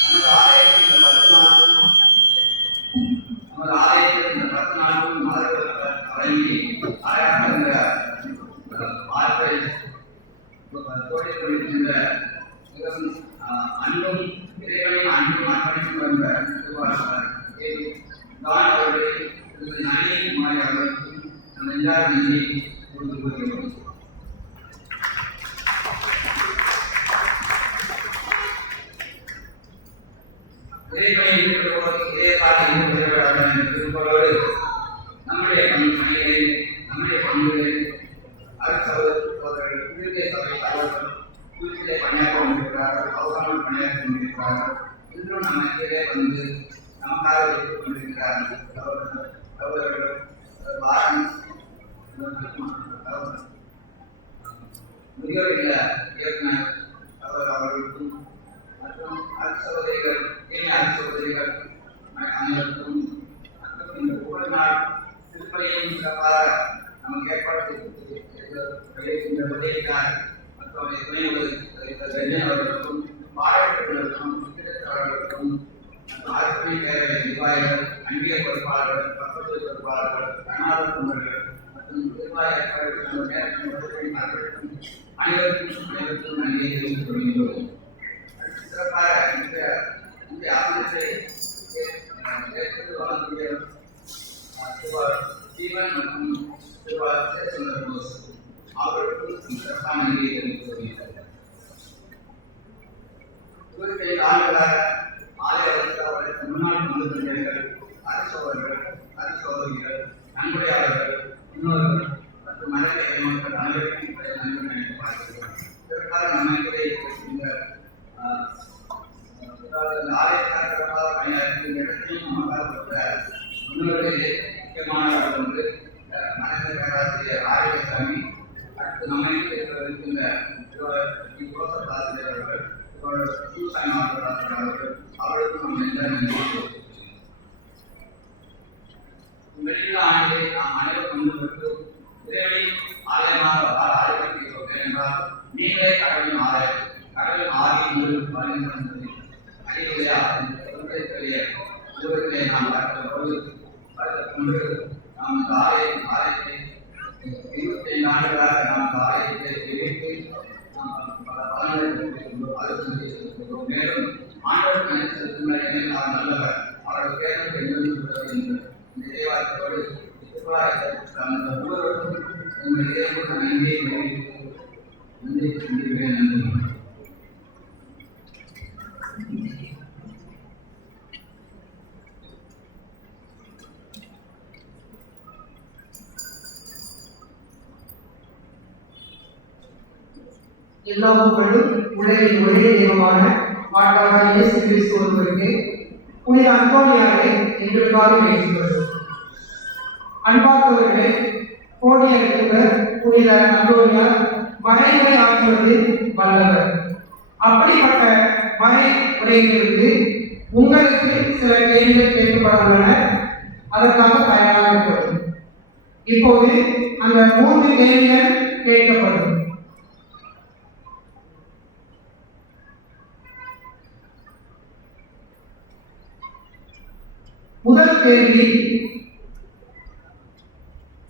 நமது ஆலயத்தில் இந்த 10 நாட்களும் மாதவர்கள் வழங்கி ஆயாடுகின்ற பார்ப்பை தோழி கொள்கின்ற மிகவும் அன்பும் இறைவனின் அன்பும் அர்ப்பணித்து வந்த தான் அவர்களை நளினி அவர்களுக்கும் நம்ம எல்லாரும் நன்றியை கொடுத்து கொள்கிறோம். இறைவனை திருப்பலோடு நம்முடைய பணிகளை நம்முடைய பங்குகளை சகோதரர்கள் புதிய சபை தலைவர்கள் புதிய பணியாற்ற கொண்டிருக்கிறார்கள். அவசரமாக பணியாற்ற கொண்டிருக்கிறார்கள். இன்றும் நம்ம இதிலே வந்து நமக்காக வைத்துக் கொண்டிருக்கிறார்கள். சகோதரர்கள் வாரன் முதியோர் இல்ல இயக்குனர் சகோதரர் அவர்களுக்கும் மற்றும் அரசு சகோதரிகள் அரசு சகோதரிகள் அனைவருக்கும் மற்றும் இந்த ஒவ்வொரு நாள் திருப்பலியும் சிறப்பாக நமக்கு ஏற்பாடு செய்கின்ற உதவிக்கார் மற்றும் அவர்களுக்கும் பாராட்டுகளுக்கும் அவர்களுக்கும் அரசு தேவை நிர்வாகிகள் அன்பிய பொறுப்பாளர்கள் பக்கத்து பொறுப்பாளர்கள் தன்னார்வ தொண்டர்கள் மற்றும் நிர்வாக அனைவருக்கும் நன்றியை தெரிவித்துக் கொள்கின்றோம். சிறப்பாக இந்த ஆசிரியத்தை வழங்கக்கூடிய ஜீவன் மற்றும் போஸ் அவர்களுக்கும் சிறப்பான நன்றியை தெரிவித்துக் கொள்கிறார்கள். ஆண்டுகளாக ஆலய முன்னாள் மந்திரிகள் அரசோதர்கள் அரசோதரிகள் நன்கொடையாளர்கள் முன்னோர்கள் மற்றும் மனித மக்கள் அனைவருக்கும் நன்மை நினைத்து பார்க்கிறோம். இதற்காக நம்மை இந்த ஆலயத்திற்காக பணியாற்றும் இடத்தையும் நமக்காக முன்னோர்களே முக்கியமானவர்கள் வந்து மனித பேராசிரியர் ஆரோக்கியசாமி, அடுத்து நம்மை இருக்கின்ற ஜோசப் ஆசிரியர் அவர்கள் அவர்களுக்கும் நம்ம எந்த நன்றி. வெளியில ஆண்டை நாம் அனைவரும் கொண்டு இறைவனை ஆலயமாக ஆலயப்படுகிறோம் என்றால் நீங்களே கடவுளின் ஆலயம், கடவுளின் ஆலயம் வருகின்றது அடிப்படையா உலகத்திலே நாம் பார்க்கும்போது கொண்டு நாம் இந்த ஆலயத்தை 25 ஆண்டுகளாக நாம் இந்த ஆலயத்தை வெளியிட்டு மேலும் ஆண்டவருக்கு நன்றி செலுத்தும் நாம் நல்லவர் அவர்கள் பேரும் என்று இந்த தேவாலயத்தோடு ஒவ்வொருவருக்கும் உங்களுடைய நன்றியை நன்றி செலுத்துகிறேன். நன்றி. எல்லா புகழும் உலகின் ஒரே தெய்வமான ஆண்டவராகிய இயேசு கிறிஸ்து ஒருவருக்கு. புனித அந்தோனியாரை எங்களுக்காக வேண்டிக் அன்பார்ந்தவர்களே, கோடியர் புனித அந்தோனியார் மறைமுறை ஆற்றுவதில் வல்லவர். அப்படிப்பட்ட மறை உரையிலிருந்து உங்களுக்கு சில கேள்விகள் கேட்கப்பட உள்ளன. அதற்காக தயாராக இருக்கிறது. இப்போது அந்த 3 கேள்விகள் கேட்கப்படும். முதல் கேள்வி,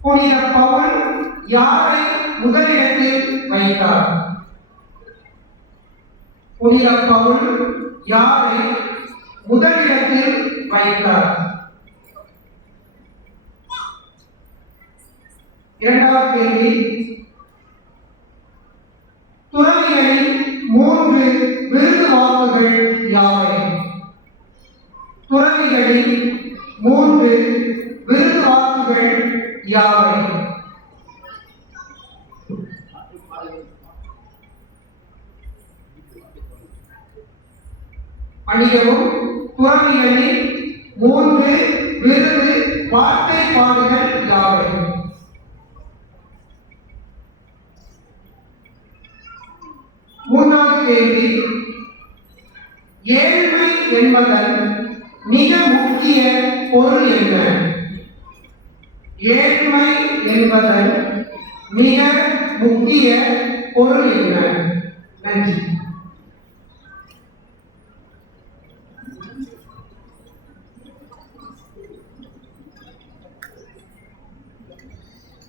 புனித பவுல் யாரை முதலிடத்தில் வைத்தார்? புனித பவுல் யாரை முதலிடத்தில் வைத்தார்? இரண்டாவது கேள்வி, துறவிகளின் 3 விருது வாக்குகள் யாவை? துறவிகளின் 3 விருது வாக்குகள் யாவை? மன்னிக்கவும், துறவிகளின் 3 விருது வார்த்தைப்பாடுகள் யாவை? மூன்றாவது கேள்வி, ஏழ்மை என்பதன் மிக முக்கிய பொருள் என்ன? ஏழ்மை என்பதன் மிக முக்கிய பொருள் என்ன? நன்றி.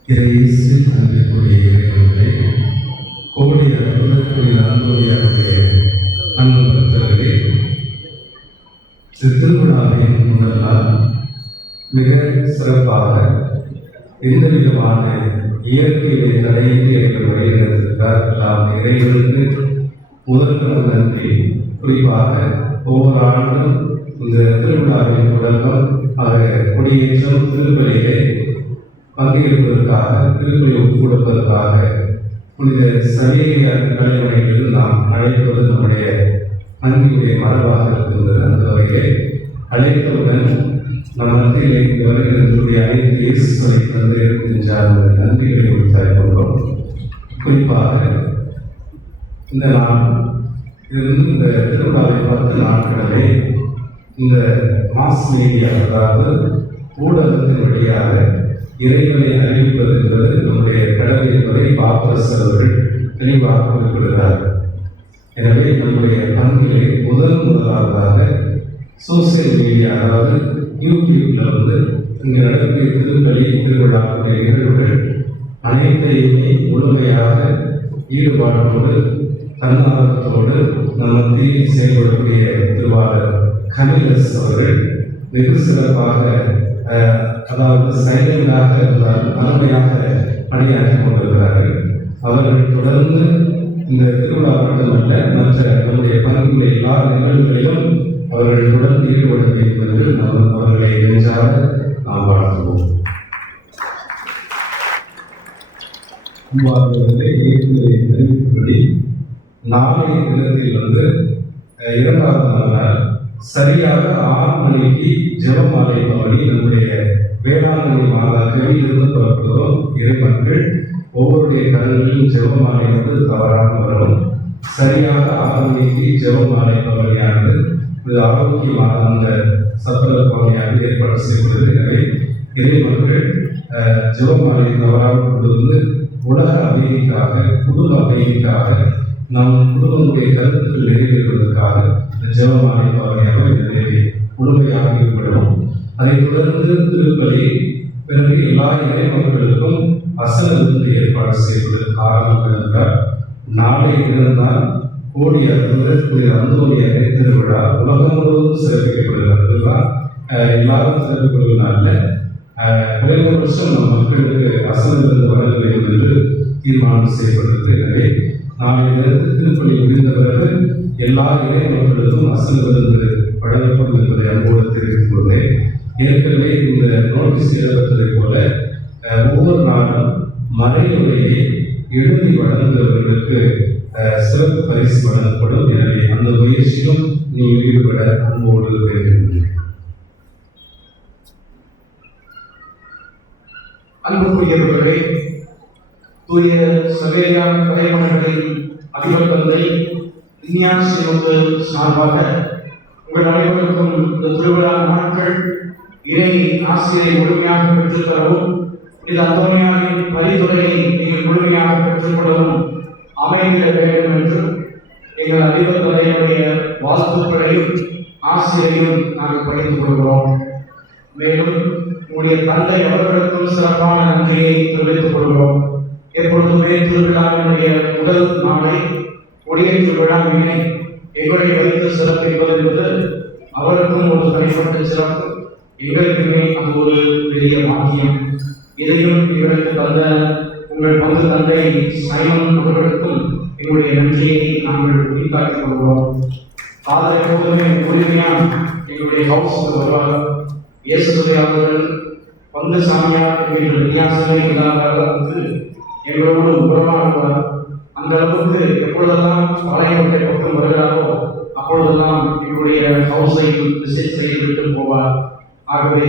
இயேசுவில் அன்புக்குரிய இறைவனே, கோடி அற்புதக்குரிய அந்தோனியாருடைய அன்பு பக்தர்களே, திருவிழாவின் முதல் நாள் மிக சிறப்பாக எந்த விதமான இயற்கையை தடையின்றி எங்கள் வழிநடத்திருக்கார். நாம் இறைவனுக்கு முதல் நன்றி. குறிப்பாக ஒவ்வொரு ஆண்டும் இந்த திருவிழாவின் தொடக்கம் கொடியேற்றம் திருப்பலியிலே பங்கேற்பதற்காக, திருப்பலி ஒப்புக்கொடுப்பதற்காக புனித சவேரியார் கலைமனைகளில் நாம் அழைப்பது நம்முடைய அன்பினுடைய மரபாக இருக்கின்றது. அந்த வகையிலே அழைத்தவுடன் நம் மத்தியிலே வருகிறதுடைய அனைத்து இயேசுவை தந்து இருக்கின்ற அந்த நன்றிகளை உறுத்தாய்கொண்டோம். குறிப்பாக இந்த நாள் இந்த திருவிழாவை 10 நாட்களிலே இந்த மாஸ் மீடியா, அதாவது ஊடகத்தின் வழியாக இறைவனை அறிவிப்பது என்பது நம்முடைய கடமை என்பதை பாப்பரசர் அவர்கள் தெளிவாக குறிப்பிடுகிறார்கள். எனவே நம்முடைய பங்கிலே முதலாவதாக சோசியல் மீடியா, அதாவது யூடியூப்ல இங்கே நடக்கிற திருப்பலி திருவிழாவுடைய நிகழ்வுகள் அனைத்தையுமே முழுமையாக ஈடுபாட்டோடு தன்னார்வத்தோடு நம் மத்தியில் செயல்படக்கூடிய திருவாளர் கமிலஸ் அவர்கள் வெகு சிறப்பாக, அதாவது சைலண்டாக இருந்தால் அருமையாக பணியாற்றி கொண்டிருக்கிறார்கள். அவர்கள் தொடர்ந்து இந்த திருவிழா மட்டுமல்ல, மற்ற நம்முடைய பங்குள்ள எல்லா நிகழ்வுகளிலும் அவர்கள் தொடர்ந்து ஈடுபட வேண்டும் என்று நாம் அவர்களை நெஞ்சாக நாம் வாழ்த்துவோம். அறிவித்தபடி நாளைய தினத்தில் 2வது நாள் சரியாக 6 மணிக்கு ஜெபமாலை பாடி நம்முடைய வேளாங்கண்ணி மாதாவிலிருந்து புறப்படுவோம். இறைமக்கள் ஒவ்வொருடைய கரங்களிலும் ஜெபமாலை தவறாமல் வரும். சரியாக 6 மணிக்கு ஜெபமாலை பவனியானது ஆரோக்கியமாக அந்த சப்பர பவனியாக ஏற்பாடு செய்யப்படுகிறது. எனவே இறைமக்கள் ஜெபமாலை தவறாமல் கொண்டு உலக அமைதிக்காக, குடும்ப அமைதிக்காக, நம் குடும்பங்களுடைய கருத்துக்கள் நிறைவேறுவதற்காக ஜெபமாலை பவனியாக நிறைவே முழுமையாக ஈடுபடும். அதைத் தொடர்ந்து திருப்பலி, பிறகு எல்லா இறை மக்களுக்கும் வசன விருந்து ஏற்பாடு செய்வது. காரணம் என்றால் நாளை தினம்தான் கோடி அற்புதக்குரிய அந்தோனியாரை திருவிழா உலகம் முழுவதும் சிறப்பிக்கப்படுகிறது. எல்லாரும் சிறப்பிக்கப்படுவதனால குறைந்தபட்சம் நம் மக்களுக்கு வசன விருந்து வழங்க வேண்டும் என்று தீர்மானம் செய்யப்பட்டது. எனவே நாளை தினத்து திருப்பலி முடிந்த பிறகு எல்லா இறை மக்களுக்கும் வசன விருந்து வழங்கப்படும் என்பதை அன்போடு தெரிவித்துக் கொள்கிறேன். ஏற்கனவே இந்த நோட்டீஸ் எழுதப்பட்டதை போல ஒவ்வொரு நாளும் மறையுரையை எழுதி வழங்குபவர்களுக்கு பரிசு வழங்கப்படும். எனவே அந்த முயற்சியிலும் நீ ஈடுபட அன்போடு வேண்டுகிறேன். அன்புக்குரியவர்களே, தூய சவேரியார் கலைமணர்களின் அதிபர் தந்தை இஞ்ஞாசியோக்கு சார்பாக உங்கள் அனைவருக்கும் இந்த திருவிழா நாட்கள் இறை ஆசிரியை முழுமையாக பெற்றுத்தரவும், இந்த அந்தோனியாரின் பரிந்துரையை நீங்கள் முழுமையாக பெற்றுக்கொள்ளவும் அமைந்திட வேண்டும் என்று எங்கள் அதிபர் தந்தையுடைய வாழ்த்துக்களையும் ஆசிரியையும் நாங்கள் படித்துக் கொள்கிறோம். மேலும் உங்களுடைய தந்தை அவர்களுக்கும் சிறப்பான நன்றியை தெரிவித்துக் கொள்கிறோம். எப்பொழுதுமே திருவிழாவினுடைய முதல் நாளை கொடியேற்று விழாவினை எங்களை வைத்து சிறப்பிப்பது என்பது அவருக்கும் ஒரு தனிப்பட்ட சிறப்பு, எங்களுக்குமே அது ஒரு பெரிய பாக்கியம். இதையும் எங்களுக்கு தந்த உங்கள் பங்கு தந்தை சைமன் அவர்களுக்கும் எங்களுடைய நன்றியை நாங்கள் வெளிக்காட்டிக் கொள்கிறோம். காதல் எப்போதுமே உரிமையான் எங்களுடைய ஹவுஸுக்கு வருவார். இயேசுடைய அவர்கள் பங்கு சாமியார் எங்கள் வித்தியாசமே இல்லாதவர்களுக்கு எங்களோடு உறவாடுவார். அந்த அளவுக்கு எப்பொழுதெல்லாம் பாளையங்கோட்டை பக்கம் வருகிறாரோ அப்பொழுதெல்லாம் எங்களுடைய ஹவுஸை விசிட் செய்துவிட்டு போவார். ஆகவே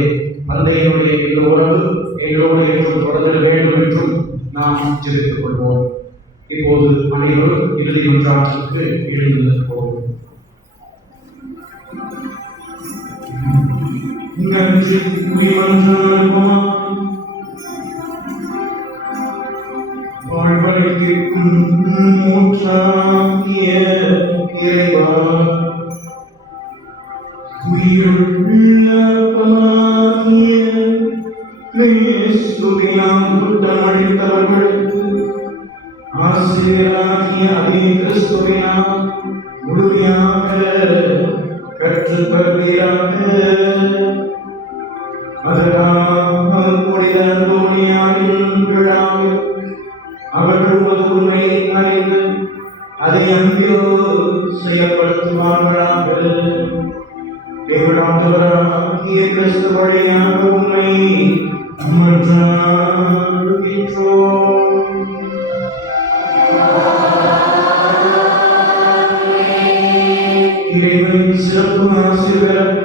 தந்தையினுடைய இந்த உறவு எங்களோடு எப்போது தொடர வேண்டும் என்றும் நாம் ஜெபித்துக் கொள்வோம். இப்போது அனைவரும் இறுதி ஒன்றாற்றுக்கு எழுந்து நிற்போம். நன்றி மன்றாடுவோம். வாழ்வழிக்கும் மூன்றாகிய இறைவா, உயிருள்ளவனாகிய கிறிஸ்துவினால் குற்றமளித்தவர்களுக்கு ஆசிரியராகிய அதே கிறிஸ்துவினால் முழுமையாக கற்றுக்கொள்வீராக. அவர்கள் உமது உண்மையை அறிந்து அதை அன்போ செயல்படுத்துவார்களாக. தேவனாகிய கிறிஸ்து வழியாக உண்மை மன்றாடுகின்றோம். இறைவனின் சிறப்பு ஆசீர்வாதம்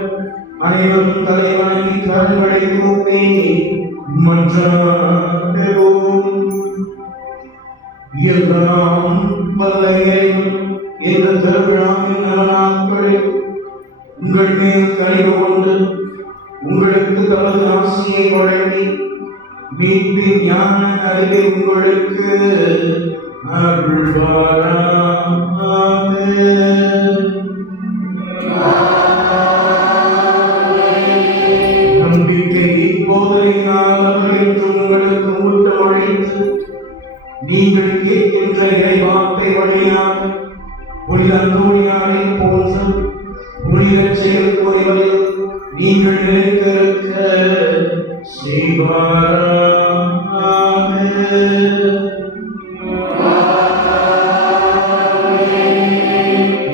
அனைவரும் தலைவணங்கி கரங்களை கூப்பி மன்றாடுவோம். எல்லாம் வல்ல இறைவன் இந்த திருவிழாவின் நலனாட்களில் உங்கள் மேல் கனிவு கொண்டு உங்களுக்கு தமது ஆசியை வழங்கி மீட்பின் ஞான அறிவை உங்களுக்கு அருள்வாராக. நம்பிக்கை போதனையாளர் என்று உங்களுக்கு ஊட்டமளித்து நீங்கள் கேட்கின்ற இறைவார்த்தை வழியாக புனித அந்தோனியாரை போன்று புனித செயல் புரிவதில் நீங்கள் நிலைத்திருக்க செய்வாராக.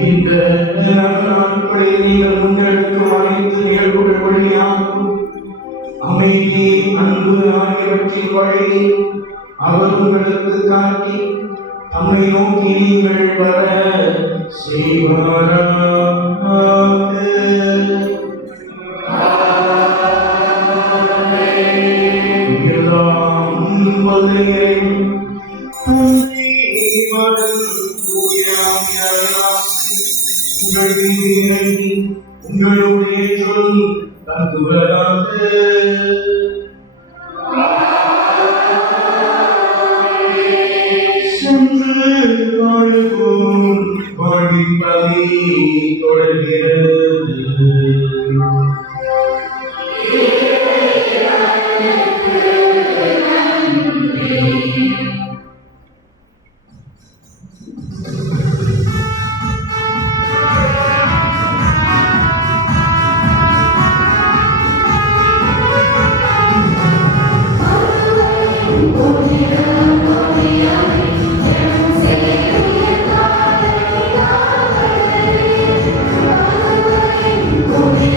இந்த நாட்களில் நீங்கள் முன்னெடுக்கும் அனைத்து நிகழ்வுகள் வழியாகவும் அமைதி, அன்பு ஆகியவற்றின் வழி அவர் உங்களுக்கு காட்டி தம்மை நோக்கி நீங்கள் வர செய்வாராக. எல்லாம் வல்ல இறைவன் தந்தை, மகன், தூய ஆவியாரின் ஆசி உங்கள் மீது இறங்கி உங்களோடு என்றும் தங்குவதாக. சென்று வாழ்வோம், வாழ்வின் பணி தொடர்கிறது.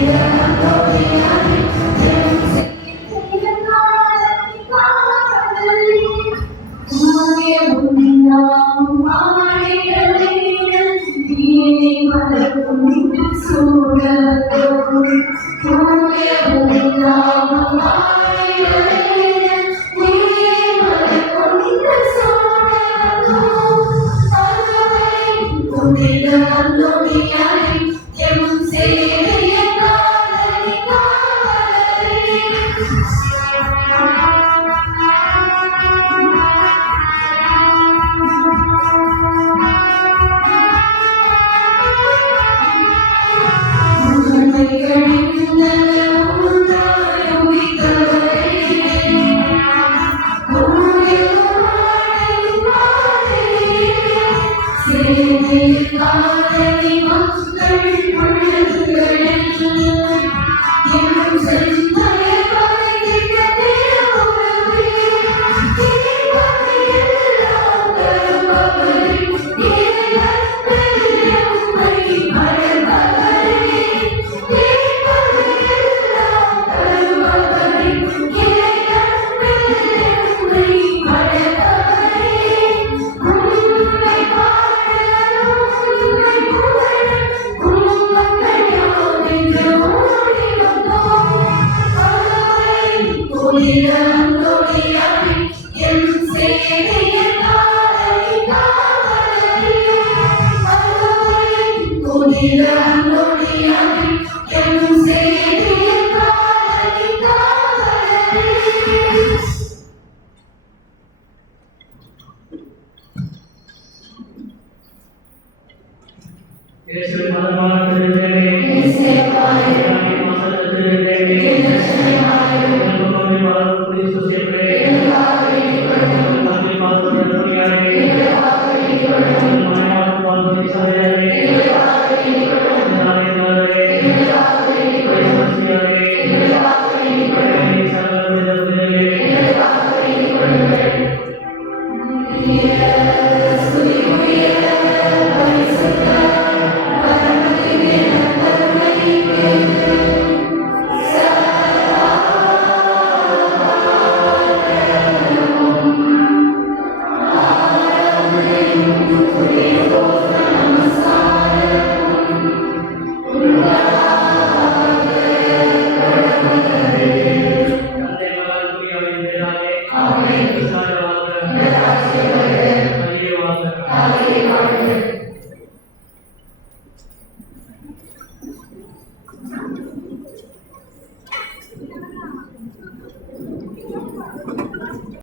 Yeah. Amen.